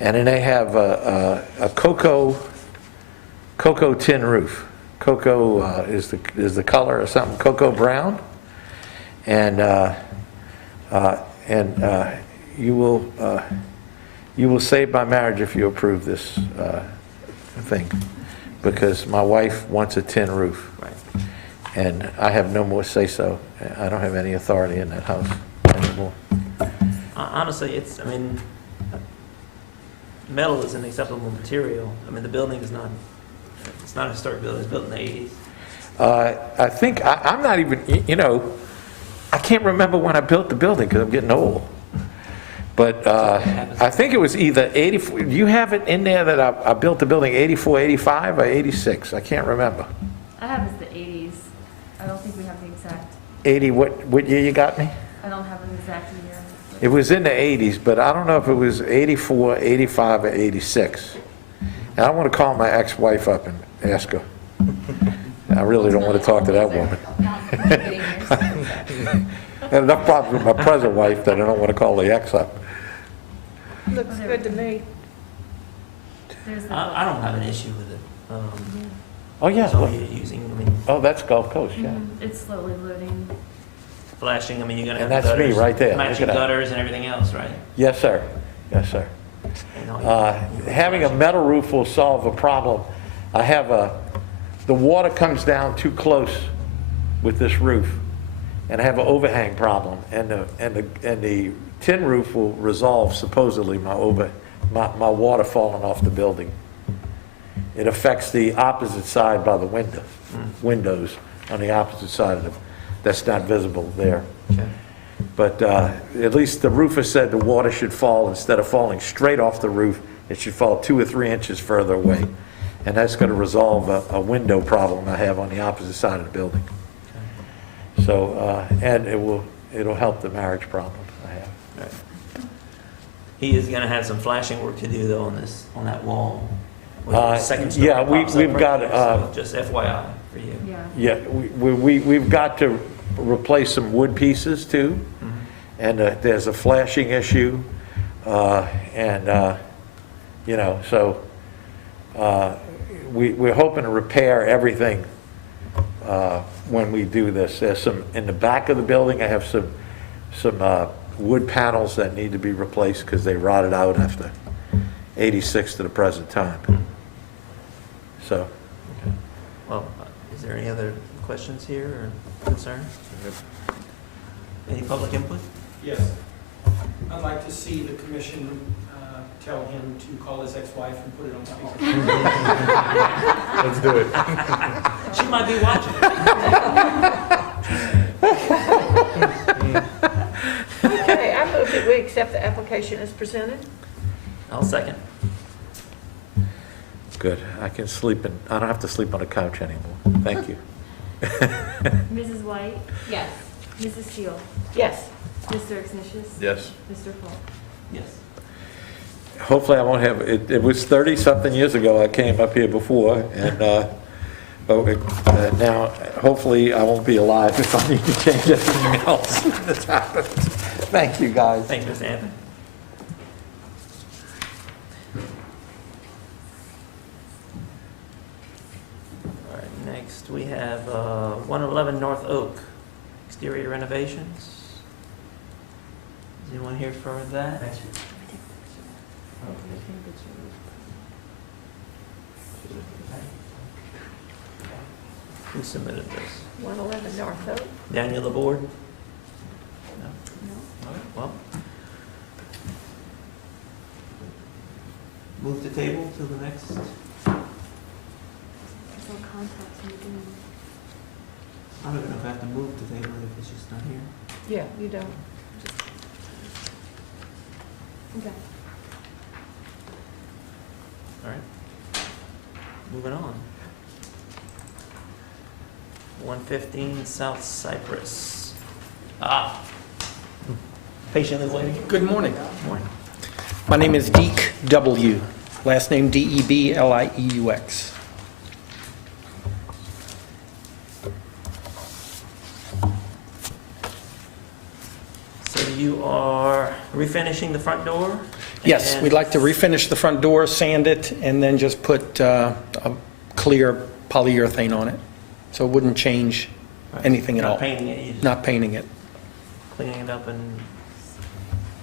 And then they have a cocoa tin roof. Cocoa is the color or something, cocoa brown. And you will save my marriage if you approve this thing, because my wife wants a tin roof. Right. And I have no more say-so. I don't have any authority in that house anymore. Honestly, I mean, metal is an acceptable material. I mean, the building is not, it's not a historic building, it's built in the 80s. I think, I'm not even, I can't remember when I built the building because I'm getting old. But I think it was either 84, do you have it in there that I built the building 84, 85, or 86? I can't remember. I have it's the 80s. I don't think we have the exact, 80, what year you got me? I don't have an exact year. It was in the 80s, but I don't know if it was 84, 85, or 86. And I want to call my ex-wife up and ask her. I really don't want to talk to that woman. I had enough problems with my present wife that I don't want to call the ex up. Looks good to me. There's the. I don't have an issue with it. Oh, yeah. So you're using, I mean, Oh, that's Gulf Coast, yeah. It's slowly loading. flashing, I mean, you're gonna have And that's me gutters, right there. Look matching at that. gutters and everything else, right? Yes, sir. Yes, sir. You know, Having a metal roof will solve a problem. I have the water comes down too close with this roof, and I have an overhang problem. And the tin roof will resolve supposedly my water falling off the building. It affects the opposite side by the windows on the opposite side of that's not visible there. Okay. But at least the roofer said the water should fall, instead of falling straight off the roof, it should fall 2 or 3 inches further away. And that's going to resolve a window problem I have on the opposite side of the building. So, and it'll help the marriage problem I have. Right. He is gonna have some flashing work to do though on that wall. where the second story yeah, pops up we've right got, there, so just FYI for you. Yeah. Yeah, we've got to replace some wood pieces too. Mhm. And there's a flashing issue, so we're hoping to repair everything when we do this. There's some, in the back of the building, I have some wood panels that need to be replaced because they rotted out after 86 to the present time. So, Well, is there any other questions here or concerns? Any public input? Yes. I'd like to see the commission tell him to call his ex-wife and put it on speaker. Let's do it. She might be watching. Okay, I move that we accept the application as presented. I'll second. good. I can sleep I don't have to sleep on the couch anymore. Thank you. Mrs. White, Yes. Mrs. Seal, Yes. Mr. Exnicius. Yes. Mr. Falk. Yes. Hopefully I won't have, it was 30-something years ago I came up here before, and, now, hopefully I won't be alive if I need to change anything else that's happened. Thank you, guys. Thanks, Mr. Anthony. All right, next we have 111 North Oak, exterior renovations. Is anyone here for that? Who submitted this? 111 North Oak. Daniel, the board? No? All right, well. Move the table to the next. There's no contacts in the beginning. I don't know if I have to move the table if it's just not here. Yeah, you don't. Okay. All right. Moving on. 115 South Cypress. Patiently waiting. Good morning. Morning. My name is Deke W., last name Deblieux. So you are refinishing the front door? Yes, and- we'd like to refinish the front door, sand it, and then just put a clear polyurethane on it, so it wouldn't change anything at all. Not painting it, you just Not painting it. cleaning it up and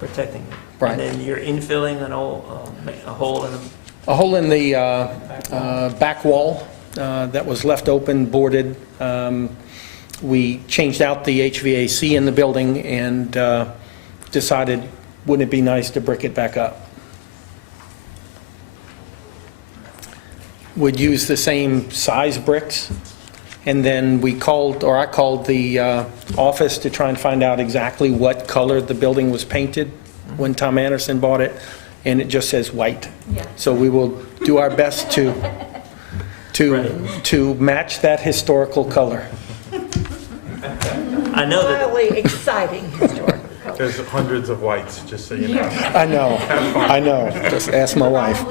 protecting it. Right. And then you're infilling a hole in the A hole in the back wall that was left open, boarded. We changed out the HVAC in the building and decided, wouldn't it be nice to brick it back up? Would use the same size bricks, and then I called the office to try and find out exactly what color the building was painted when Tom Anderson bought it, and it just says white. Yeah. So we will do our best to match that historical color. I know that, Highly exciting historical color. There's hundreds of whites, just so you know. I know, just ask my wife.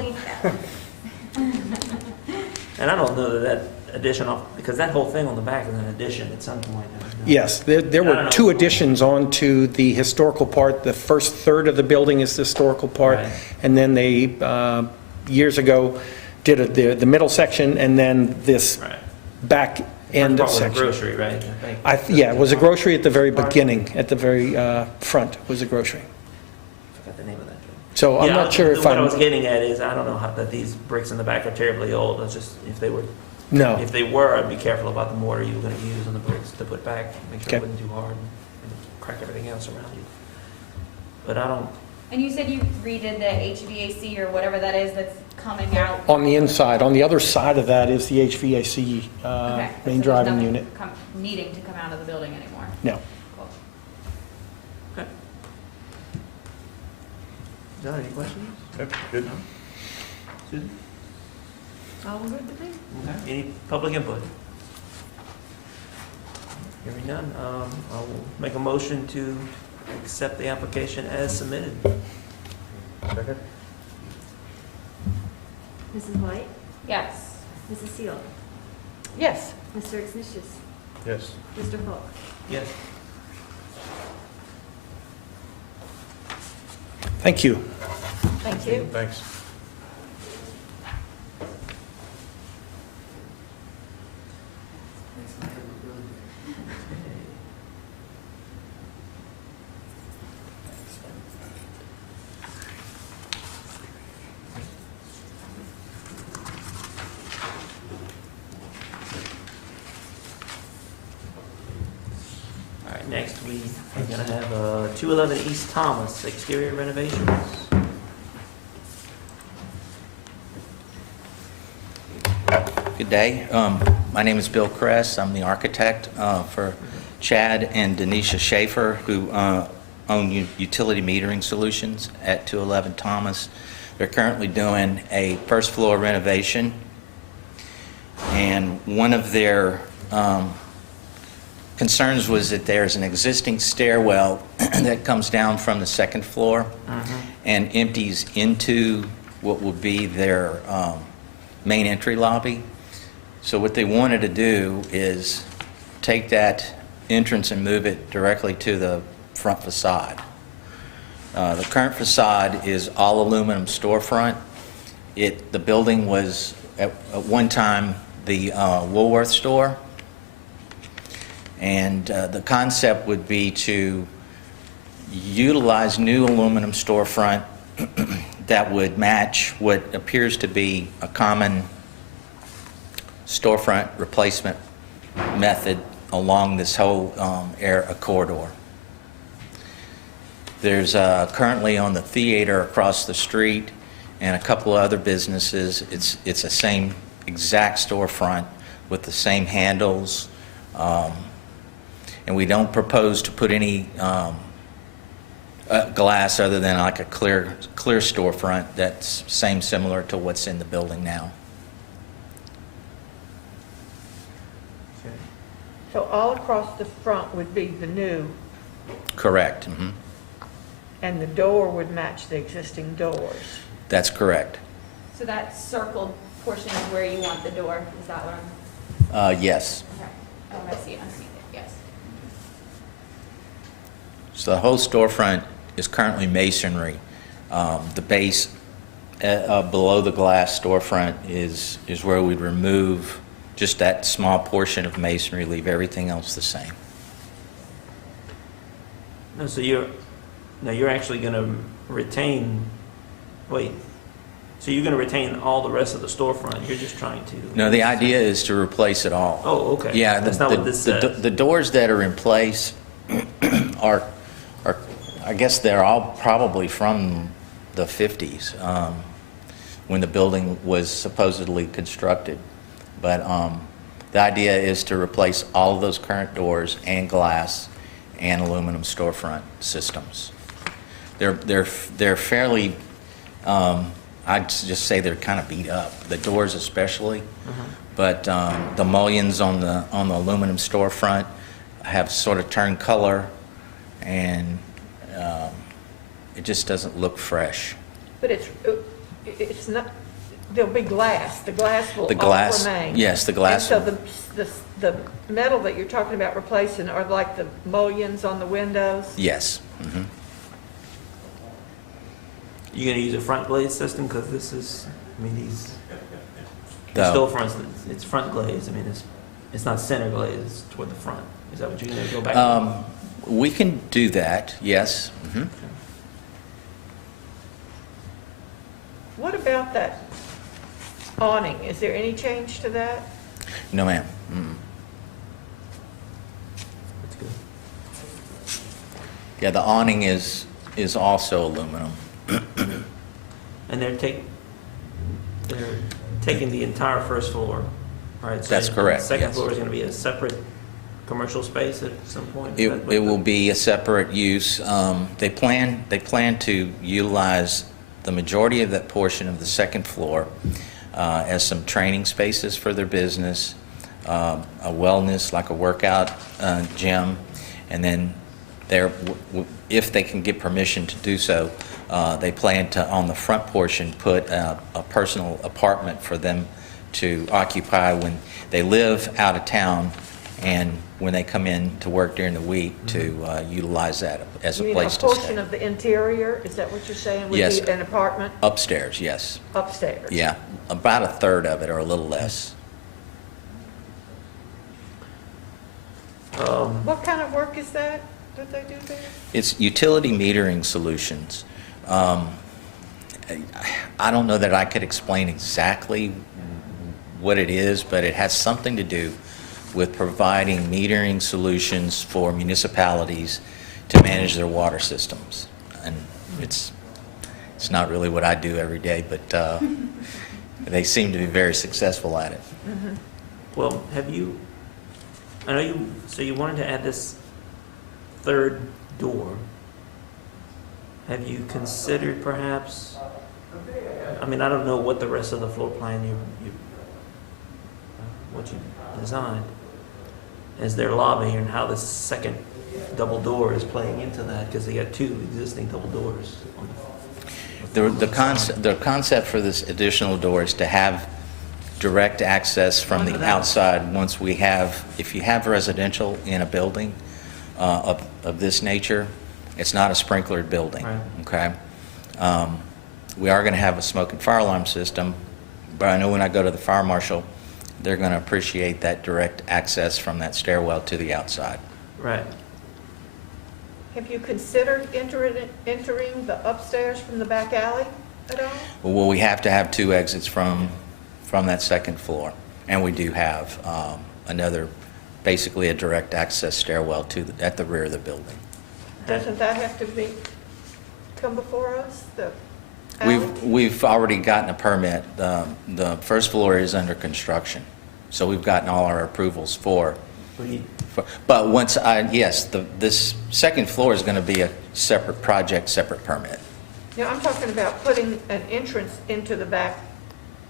and I don't know that addition, because that whole thing on the back is an addition at some point. Yes, there were two additions onto the historical part. The first third of the building is the historical part, Right. and then they, years ago, did the middle section, and then this Right. back end Part was a section. grocery, right? I think. Yeah, it was a grocery at the very beginning, at the very front was a grocery. I forgot the name of that. So I'm Yeah, not sure if What I was I'm, getting at is, I don't know that these bricks in the back are terribly old. It's just, if they were, no. if they were, I'd be careful about the mortar you were gonna use on the bricks to put back, make sure Okay. it wasn't too hard and crack everything else around you. But I don't, And you said you redid the HVAC or whatever that is that's coming out? On the inside, on the other side of that is the HVAC Okay, so main there's driving nothing unit. Needing to come out of the building anymore? No. Cool. okay. John, any questions? Yep, good. Susan? All good to me. Okay. Any public input? Hearing none, I will make a motion to accept the application as submitted. Second? Mrs. White, Yes. Mrs. Seal, Yes. Mr. Exnicius, Yes. Mr. Falk. Yes. Thank you. Thank you. Thanks. right, next we are gonna have 211 East Thomas, exterior renovations. Good day. My name is Bill Kress. I'm the architect for Chad and Denisha Schaefer, who own Utility Metering Solutions at 211 Thomas. They're currently doing a first floor renovation, and one of their concerns was that there's an existing stairwell that comes down from the second floor and empties into what will be their main entry lobby. So what they wanted to do is take that entrance and move it directly to the front facade. The current facade is all aluminum storefront. The building was at one time the Woolworth store, and the concept would be to utilize new aluminum storefront that would match what appears to be a common storefront replacement method along this whole corridor. There's currently on the theater across the street and a couple of other businesses, it's the same exact storefront with the same handles, and we don't propose to put any glass other than like a clear storefront that's similar to what's in the building now. So all across the front would be the new, Correct. Mm-hmm. and the door would match the existing doors. That's correct. So that circled portion is where you want the door, is that what I'm, Yes. okay. Oh, I see it underneath it, yes. So the whole storefront is currently masonry. The base below the glass storefront is where we'd remove just that small portion of masonry, leave everything else the same. No, so you're actually gonna retain, wait, so you're gonna retain all the rest of the storefront, you're just trying to? No, the idea is to replace it all. Oh, okay. Yeah, That's not what this says. the doors that are in place are, I guess they're all probably from the 50s, when the building was supposedly constructed. But the idea is to replace all of those current doors and glass and aluminum storefront systems. They're fairly, I'd just say they're kind of beat up, the doors especially. But the mullions on the aluminum storefront have sort of turned color, and it just doesn't look fresh. But it's not, there'll be glass, the glass will The all glass, remain. yes, the glass. And so the metal that you're talking about replacing are like the mullions on the windows? Yes. Mhm. You gonna use a front glaze system, because this is, I mean, these The- storefronts, it's front glaze, I mean, it's not center glaze, it's toward the front. Is that what you're gonna go back to? We can do that, yes. Mhm. What about that awning? Is there any change to that? No, ma'am. Mm. That's good. Yeah, the awning is also aluminum. And they're taking the entire first floor, right? So That's correct, the second yes. floor is gonna be a separate commercial space at some point? It Is that what will the- be a separate use. They plan to utilize the majority of that portion of the second floor as some training spaces for their business, a wellness, like a workout gym, and then if they can get permission to do so, they plan to, on the front portion, put a personal apartment for them to occupy when they live out of town, and when they come in to work during the week, to utilize that as a place to You mean a portion stay. of the interior, is that what you're saying? Yes. Would be an apartment Upstairs, yes. upstairs? Yeah, about a third of it, or a little less. What kind of work is that they do there? It's utility metering solutions. I don't know that I could explain exactly what it is, but it has something to do with providing metering solutions for municipalities to manage their water systems. And it's not really what I do every day, but they seem to be very successful at it. Well, I know so you wanted to add this third door. Have you considered perhaps, I mean, I don't know what the rest of the floor plan what you designed as their lobby and how the second double door is playing into that, because they got two existing double doors. The concept for this additional door is to have direct access from the outside once we have, if you have residential in a building of this nature, it's not a sprinklered building, okay? We are going to have a smoke and fire alarm system, but I know when I go to the fire marshal, they're going to appreciate that direct access from that stairwell to the outside. Right. Have you considered entering the upstairs from the back alley at all? Well, we have to have two exits from that second floor, and we do have another, basically a direct access stairwell at the rear of the building. Doesn't that have to come before us, the alley? We've already gotten a permit. The first floor is under construction, so we've gotten all our approvals for. But once yes, this second floor is going to be a separate project, separate permit. Yeah, I'm talking about putting an entrance into the back.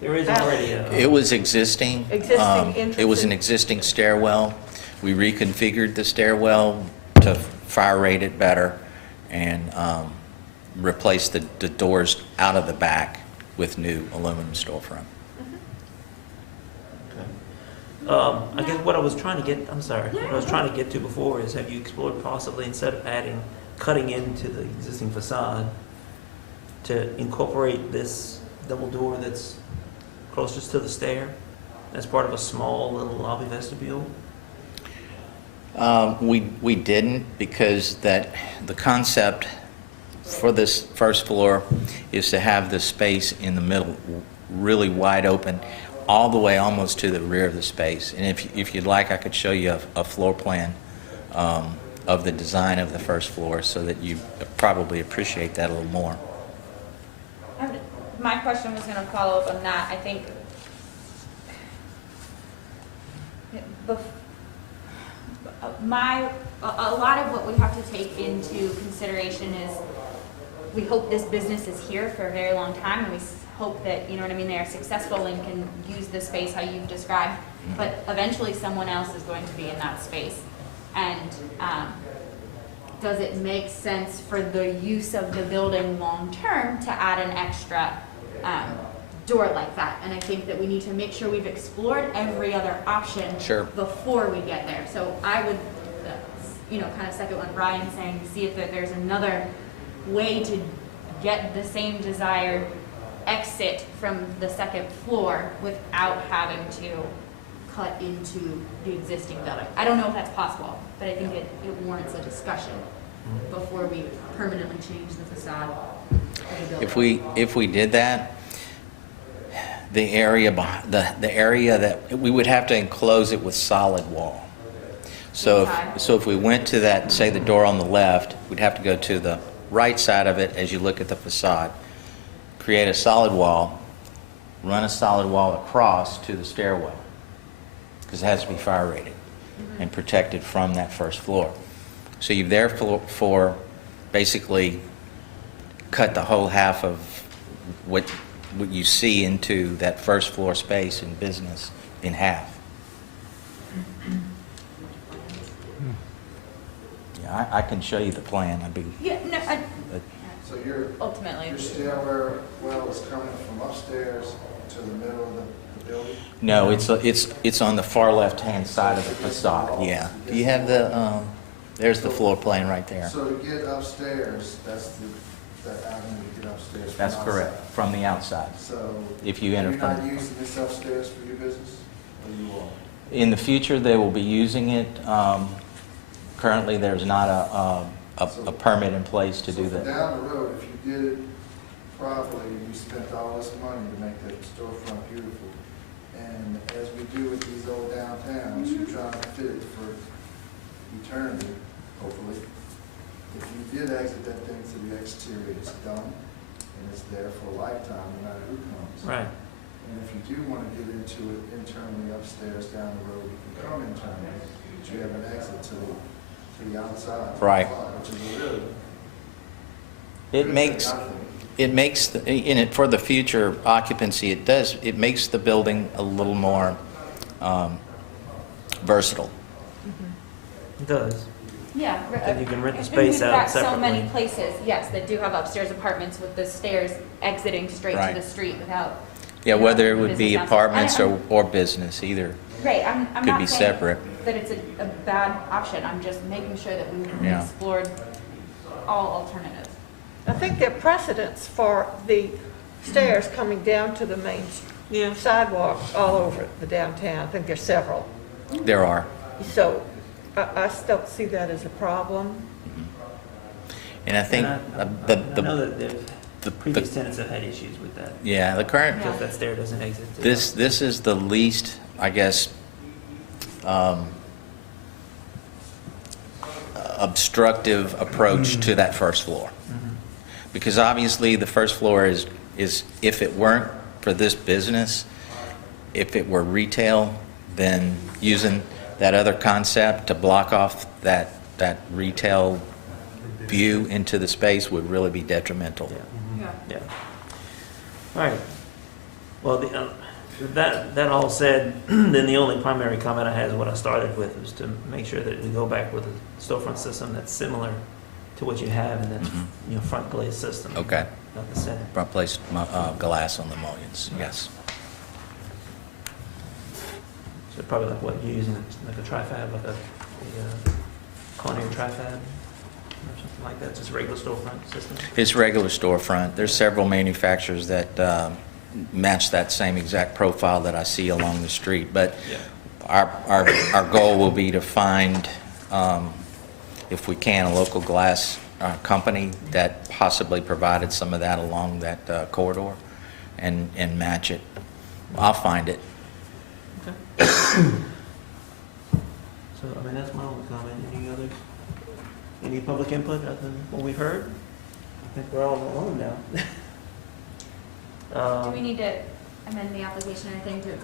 There is already It was existing. Entrance. It was an existing stairwell. We reconfigured the stairwell to fire rate it better and replaced the doors out of the back with new aluminum storefront. I guess what I was trying to get, what I was trying to get to before is, have you explored possibly, instead of cutting into the existing facade, to incorporate this double door that's closest to the stair as part of a small little lobby vestibule? We didn't, because the concept for this first floor is to have the space in the middle really wide open, all the way almost to the rear of the space. And if you'd like, I could show you a floor plan of the design of the first floor so that you probably appreciate that a little more. My question was gonna follow up on that. I think a lot of what we have to take into consideration is we hope this business is here for a very long time, and we hope that, you know what I mean, they are successful and can use the space how you've described, but eventually someone else is going to be in that space. And does it make sense for the use of the building long-term to add an extra door like that? And I think that we need to make sure we've explored every other option before we get there. So I would, kind of second what Brian's saying, to see if there's another way to get the same desired exit from the second floor without having to cut into the existing building. I don't know if that's possible, but I think it warrants a discussion before we permanently change the facade of the building. If we did that, the area that we would have to enclose it with solid wall. So if we went to that, say the door on the left, we'd have to go to the right side of it as you look at the facade, create a solid wall, run a solid wall across to the stairwell, because it has to be fire rated and protected from that first floor. So you've therefore basically cut the whole half of what you see into that first floor space in business in half. Yeah, I can show you the plan. So your stairwell is coming from upstairs to the middle of the building? No, it's on the far left-hand side of the facade. Yeah. Do you have the? There's the floor plan right there. So to get upstairs, that's that avenue to get upstairs. That's correct, from the outside. So if you enter you're from not using this upstairs for your business, or you are? In the future, they will be using it. Currently, there's not a permit in place to do that. Down the road, if you did it properly, you spent all this money to make that storefront beautiful, And as we do with these old downtowns, you try to fit it for eternity, hopefully. If you did exit that thing to the exterior, it's done, and it's there for a lifetime, no matter who comes. Right. And if you do want to get into it internally upstairs, down the road, you can come internally, but you have an exit to the outside. Right. Which is a really It good makes, thing, I think. it makes, in it, for the future occupancy, it makes the building a little more versatile. It does. Yeah. Then you can rent the and space we've out got so many separately. places, yes, that do have upstairs apartments with the stairs exiting straight to Right. the street without. Yeah, you know, whether it the would be business downstairs. apartments or business, either. Right, I'm Could not be saying separate. that it's a bad option, I'm just making sure that we've Yeah. explored all alternatives. I think there are precedents for the stairs coming down to the main Yeah. sidewalk all over the downtown. I think there's several. There are. So I still see that as a problem. And I think And I know that the previous tenants have had issues with that, yeah, the current, because that stair doesn't exit. to- this is the least, I guess, obstructive approach to that first floor. Because obviously, the first floor is, if it weren't for this business, if it were retail, then using that other concept to block off that retail view into the space would really be detrimental. Yeah. Yeah. All right. Well, that all said, then the only primary comment I had is what I started with, was to make sure that we go back with a storefront system that's similar to what you have, and that's, you know, front glaze system. Okay. Not the center. Front place glass on the mullions, yes. So probably like what you're using, like a tri-fab, like a Conair tri-fab, or something like that, just a regular storefront system? It's regular storefront. There's several manufacturers that match that same exact profile that I see along the street. But Yeah. our goal will be to find, if we can, a local glass company that possibly provided some of that along that corridor and match it. I'll find it. Okay. So, I mean, that's my only comment. Any others? Any public input other than what we've heard? I think we're all alone now. Do we need to amend the application or anything to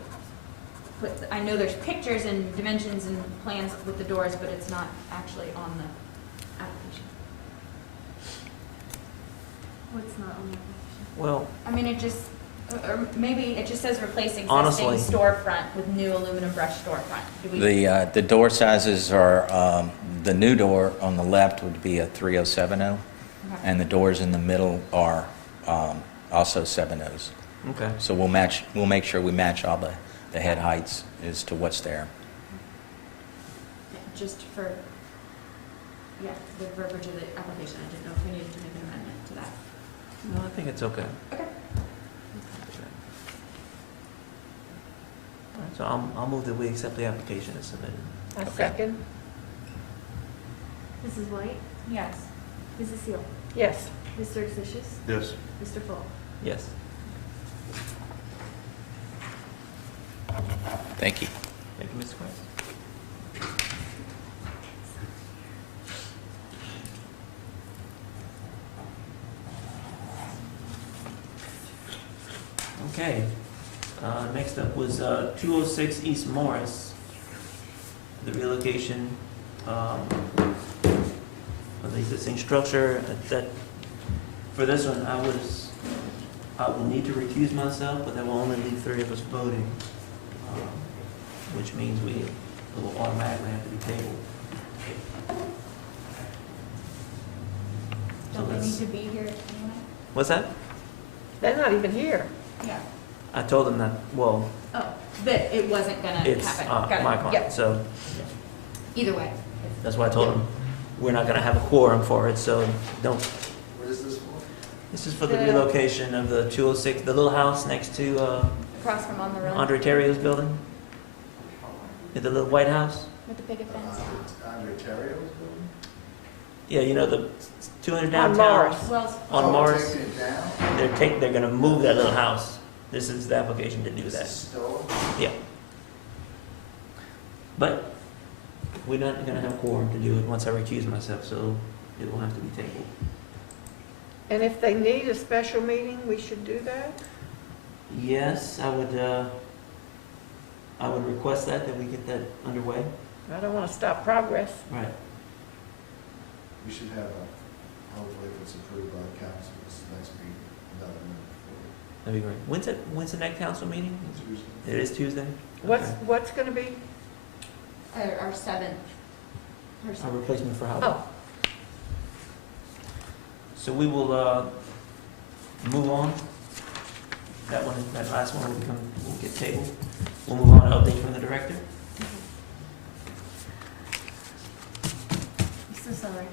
put, I know there's pictures and dimensions and plans with the doors, but it's not actually on the application. What's not on the application? Well, I mean, it just, or maybe it just says replacing existing Honestly. storefront with new aluminum brush storefront. Do we? The door sizes are, the new door on the left would be a 3070, Okay. and the doors in the middle are also 70s. okay. So we'll make sure we match all the head heights as to what's there. Just for, yeah, the verbiage of the application, I didn't know if we needed to make an amendment to that. No, I think it's okay. Okay. All right, so I'll move that we accept the application as submitted. I Okay. second. Mrs. White? Yes. Mrs. Seal? Yes. Mr. Exicius? Yes. Mr. Fall? Yes. Thank you. Thank you, Mr. Price. Okay, next up was 206 East Morris, the relocation of the existing structure. For this one, I will need to recuse myself, but that will only leave 3 of us voting, which means it will automatically have to be tabled. So Don't we that's- need to be here anyway? What's that? They're not even here. Yeah. I told them that, well, Oh, that it wasn't gonna it's happen. Got it. my call, Yep. so Either way. that's why I told them, we're not gonna have a quorum for it, so don't. What is this for? This is for the The- relocation of the 206, the little house next to Across from On the Run. Andre Terrio's building. The little white house. With the picket fence. Andre Terrio's building? Yeah, you know, the 200 On downtown. Morris. Wells. On Oh, Morris. taking it down? They're gonna move that little house. This is the application to do This that. is still, Yeah. But we're not gonna have quorum to do it once I recuse myself, so it will have to be tabled. And if they need a special meeting, we should do that? Yes, I would request that we get that underway. I don't want to stop progress. Right. we should have hopefully if it's approved by the council, this next meeting, another minute That'd be great. When's the next council meeting? for Tuesday. It is Tuesday? What's going to be? Our seventh. Our replacement for Howard. Oh, So we will, move on. That last one will get tabled. We'll move on to update from the director. I'm so sorry.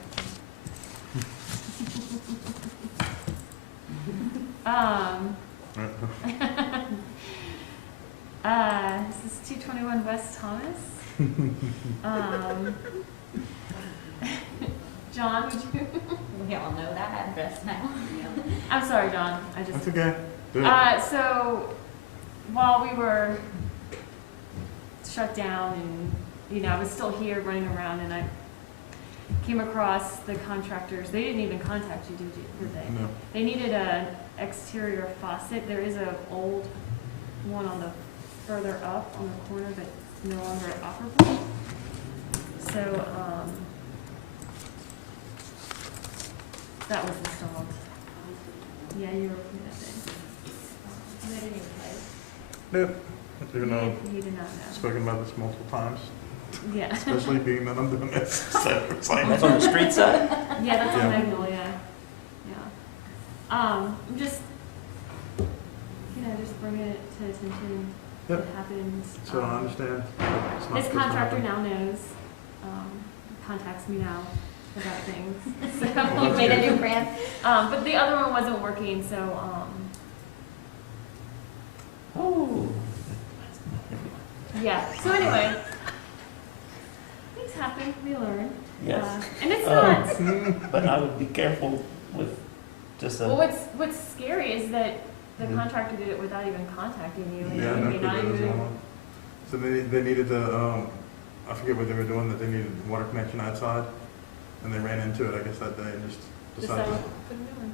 This is 221 West Thomas. John, would you? We all know that address now. I'm sorry, John, I just. That's okay. Do it. So, while we were shut down and, I was still here running around and I came across the contractors. They didn't even contact you, did they? No. They needed an exterior faucet. There is an old one on the further up on the corner that's no longer operable. So, that was installed. Yeah, you were looking at it. They didn't even Nope. Even though You did not know. I've spoken about this multiple times, Yeah. especially being that I'm doing this. So it's like, That's on the street side? Yeah, that's Yeah. on Magnolia. Yeah. I'm just, just bringing it to attention. Yep. It happens. so I understand. It's not This supposed to contractor happen. now knows, contacts me now about things. So, You made a new brand. but the other one wasn't working, so, Oh. yeah. So anyway, things happen, we learn. Yes. And it's not, But I would be careful with just well, a, what's scary is that the Mhm. contractor did it without even contacting you. And Yeah, they no, may not that was even, on. So they needed to, I forget what they were doing, that they needed water connection outside, and they ran into it, I guess, that day and just decided. decided to put a new one.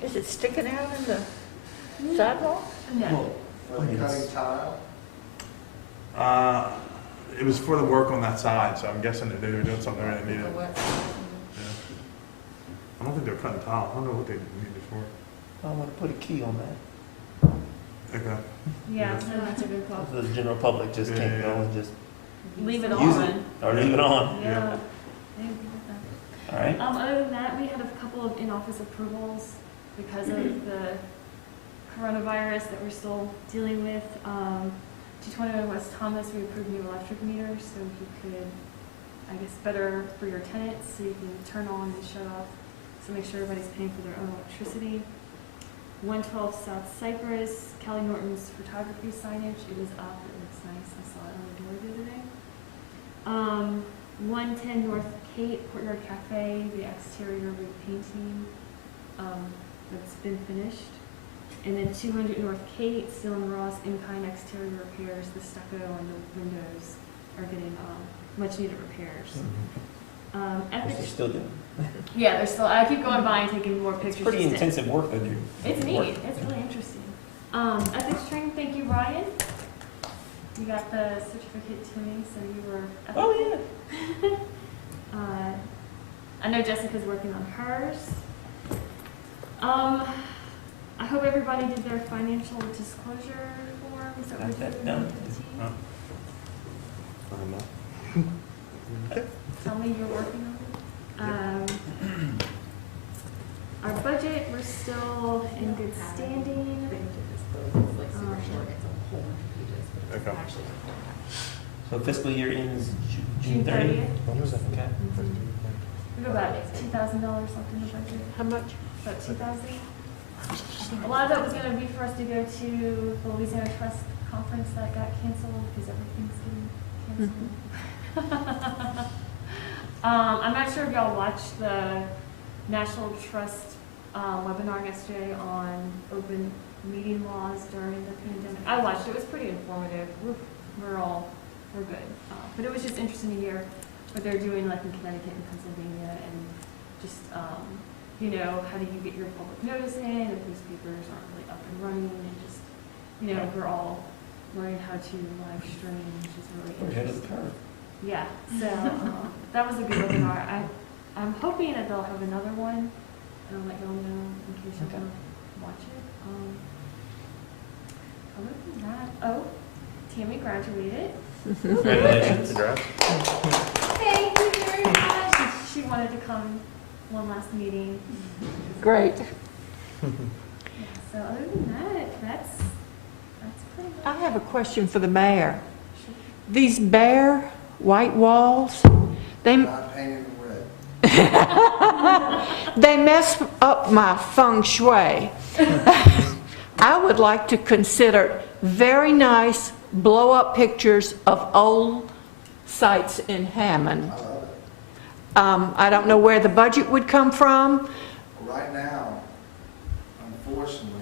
Yeah. is it sticking out in the sidewalk? No. Are they cutting tile? It was for the work on that side, so I'm guessing that they were doing something that needed. Yeah. I don't think they were cutting tile. I don't know what they needed it for. I want to put a key on that. Okay. Yeah, so that's a good call. So the general public just can't Yeah. go and just, Leave it Use on. it. or leave it on. Yeah. Yeah. I agree with that. All right? Other than that, we had a couple of in-office approvals because of the coronavirus that we're still dealing with. 221 West Thomas, we approved new electric meters, so you could, I guess, better for your tenants, so you can turn on and shut off, so make sure everybody's paying for their own electricity. 112 South Cypress, Kelly Norton's photography signage, it is up, it looks nice, I saw it on the door the other day. 110 North Kate, Courtyard Cafe, the exterior repainting, that's been finished. And then 200 North Kate, Still and Ross, in-kind exterior repairs, the stucco and the windows are getting, much needed repairs. Which they're Ethics, still doing. yeah, they're still, I keep going by and taking more pictures. It's pretty just to- intensive work that you. It's neat, it's really interesting. Ethics training, thank you, Ryan. You got the certificate to me, so you were. Oh, yeah. I know Jessica's working on hers. I hope everybody did their financial disclosure forms that were Got that due done. on the 18th. Tell me you're working on it. Our budget, we're still in good standing. Okay. So fiscal year ends June June 30th? 30th. Okay. We have about $2,000 left in the budget. How much? About 2,000. A lot of that was gonna be for us to go to the Louisiana Trust Conference that got canceled because everything's getting canceled. I'm not sure if y'all watched the National Trust webinar yesterday on open meeting laws during the pandemic. I watched, it was pretty informative. We're good. But it was just interesting to hear what they're doing like in Connecticut and Pennsylvania and just, you know, how do you get your public notice in if newspapers aren't really up and running and just, you know, we're all learning how to live stream, which is really interesting. Yeah, so that was a good webinar. I'm hoping that they'll have another one, and I'll let y'all know in case you want to watch it. Other than that, oh, Tammy graduated. Congratulations. Congrats. Thank you very much. She wanted to come one last meeting. Great. Yeah, so other than that, that's pretty much. I have a question for the mayor. These bare white walls, Not painted red. they mess up my feng shui. I would like to consider very nice blow-up pictures of old sites in Hammond. I love it. I don't know where the budget would come from. Right now, unfortunately,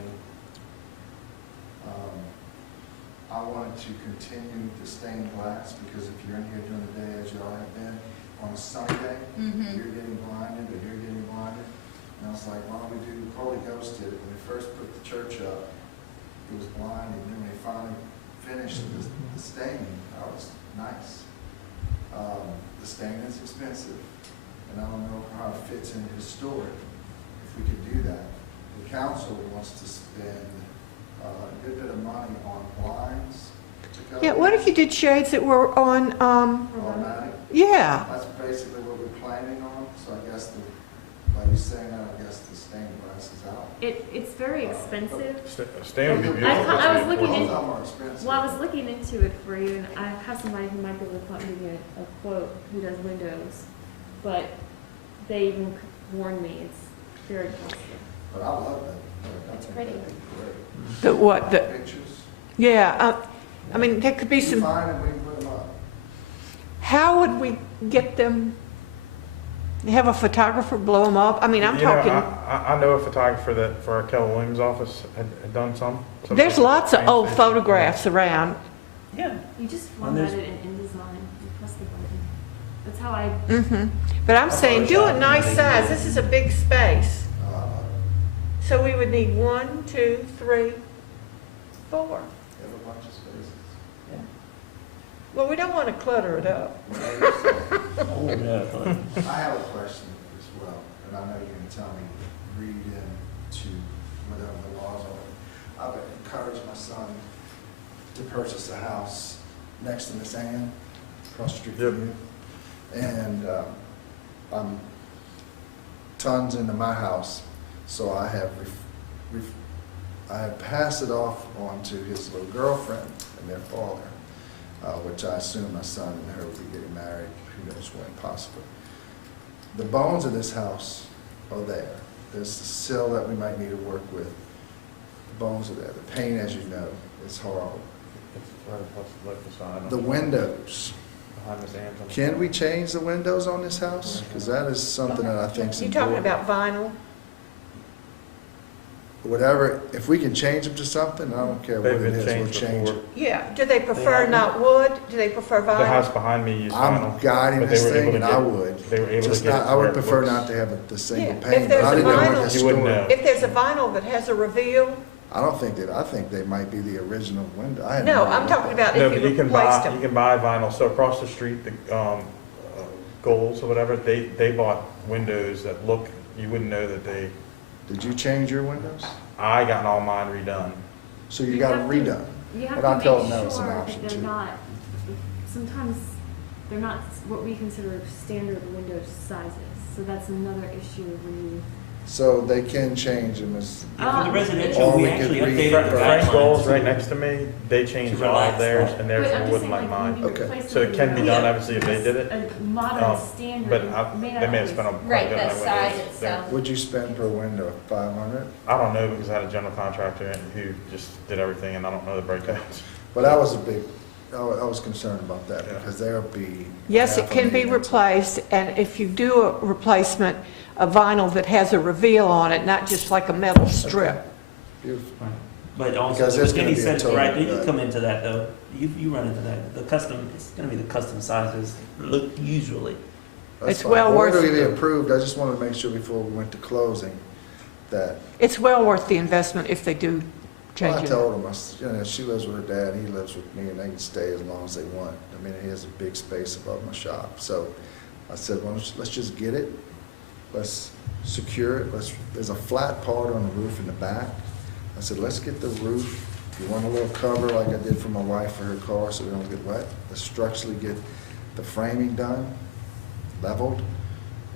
I wanted to continue the stained glass because if you're in here during the day, as y'all have been, on a sunny day, you're getting blinded or you're getting blinded. And I was like, why don't we do, Holy Ghost did it. When they first put the church up, it was blinding. And then when they finally finished the staining, that was nice. The stain is expensive, and I don't know how it fits in historic, if we could do that. The council wants to spend a good bit of money on blinds to cover. Yeah, what if you did shades that were on, Automatic. yeah. That's basically what we're planning on, so I guess by you saying that, I guess the stained glass is out. It's very expensive. Stain would be beautiful. I was looking Both of in- them are expensive. Well, I was looking into it for you, and I have somebody who might be able to put me a quote who does windows, but they even warned me it's very costly. But I love that. It's pretty. That'd be great. The what, the, Pictures. yeah, I mean, there could be You some, find them, we can put them up. how would we get them, have a photographer blow them up? I mean, I'm You know, talking, I know a photographer that, for our Keller Williams office, had done some. there's lots of old photographs around. Yeah. You just And there's- format it in InDesign, you press the button. That's how I, But I'm saying, do a nice size, this is a big space. I love it. So we would need 1, 2, 3, 4. You have a bunch of spaces. Well, we don't want to clutter it up. Oh, yeah. I have a question as well, and I know you're going to tell me, read into whatever the laws are. I've encouraged my son to purchase a house next to Miss Ann, across the street from you. And I'm tons into my house, so I have passed it off onto his little girlfriend and their father, which I assume my son and her will be getting married, who knows when possibly. The bones of this house are there. There's the sill that we might need to work with. The bones are there. The paint, as you know, is horrible. The windows. Can we change the windows on this house? Because that is something that I think is You talking important. about vinyl? Whatever, if we can change them to something, I don't care what They've it been is, we'll changed change before. it. Yeah, do they prefer not wood? Do they prefer The house vinyl? behind me used I'm vinyl. guiding but they this were able thing, to and get- I would. They were able to Just get it not, to I where would it prefer looks- not to have the single Yeah, if pane, there's but I a didn't know vinyl- what You wouldn't historic. know. If there's a vinyl that has a reveal, I don't think that, I think they might be the original window. I had no, idea I'm what talking that- about No, if but you you can replaced buy, you them. can buy vinyl. So across the street, the Goals or whatever, they bought windows that look, you wouldn't know that they, Did you change your windows? I gotten all mine redone. So you got it have to- redone? you have But to I make told them that was an sure option, that they're too. not, sometimes they're not what we consider standard window sizes. So that's another issue when you. So they can change them as, Yeah, for the residential, Or we we could actually read updated Frank the Frank Goals guidelines right next to me, they changed To all relax of theirs that. and But therefore I'm just wouldn't saying, like like, when mine. you Okay. replace So it can be window, done, obviously, if they did it. A modern Um, standard. But may not they may have always- spent a. Right, quite a bit the on size windows. itself. what'd you spend per window, 500? I don't know because I had a general contractor who just did everything and I don't know the breakdowns. Well, that was a big, I was concerned about that Yeah. because there'll be. Yes, it can be $500,000. replaced, and if you do a replacement, a vinyl that has a reveal on it, not just like a metal strip. Beautiful. But also, Because but it's then gonna he be a said, total right, you gut. come into that though, you run into that, the custom, it's gonna be the custom sizes, look, usually. That's It's fine. well worth It'll it. get approved, I just wanted to make sure before we went to closing that. It's well worth the investment if they do Well, I change it. told him, she lives with her dad, he lives with me, and they can stay as long as they want. I mean, he has a big space above my shop, so I said, well, let's just get it, let's secure it, there's a flat part on the roof in the back. I said, let's get the roof, if you want a little cover like I did for my wife for her car so we don't get wet, let's structurally get the framing done, leveled,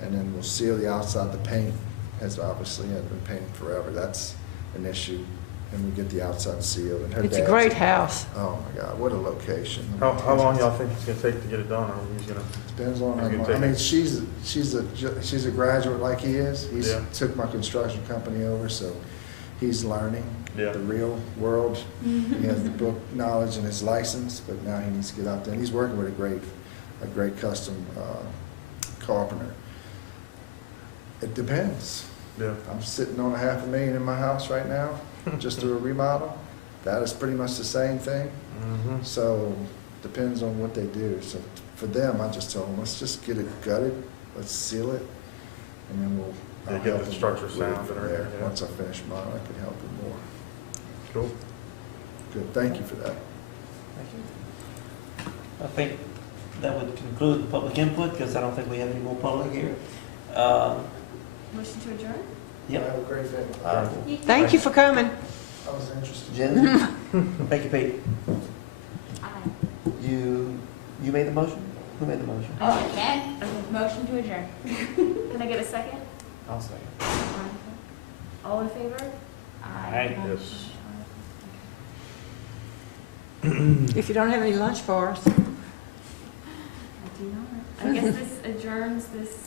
and then we'll seal the outside. The paint has obviously been painted forever, that's an issue. And we get the outside sealed. And her It's a dad's- great house. Oh my God, what a location. How long y'all think it's gonna take to get it done, or he's gonna? Depends on how It's gonna long. take I mean, it. she's a graduate like he is. He's Yeah. took my construction company over, so he's learning Yeah. the real world. He has the book knowledge and his license, but now he needs to get out there. And he's working with a great custom carpenter. It depends. Yeah. I'm sitting on $500,000 in my house right now, just through a remodel. That is pretty much the same thing. Mm-hmm. So, depends on what they do. So, for them, I just told them, let's just get it gutted, let's seal it, and then we'll. Yeah, I'll get help the them structure with it sound from and there. everything, yeah. Once I finish mine, I can help them more. Cool. Good, thank you for that. I think that would conclude the public input, because I don't think we have any more public here. Motion to adjourn? Yep. Have a great day. Thank you for coming. I was interested. Jen? Thank you, Pete. Aye. You made the motion? Who made the motion? Oh, okay. Motion to adjourn. Can I get a second? I'll say. All in favor? Aye. Yes. If you don't have any lunch for us. I do not. I guess this adjourns this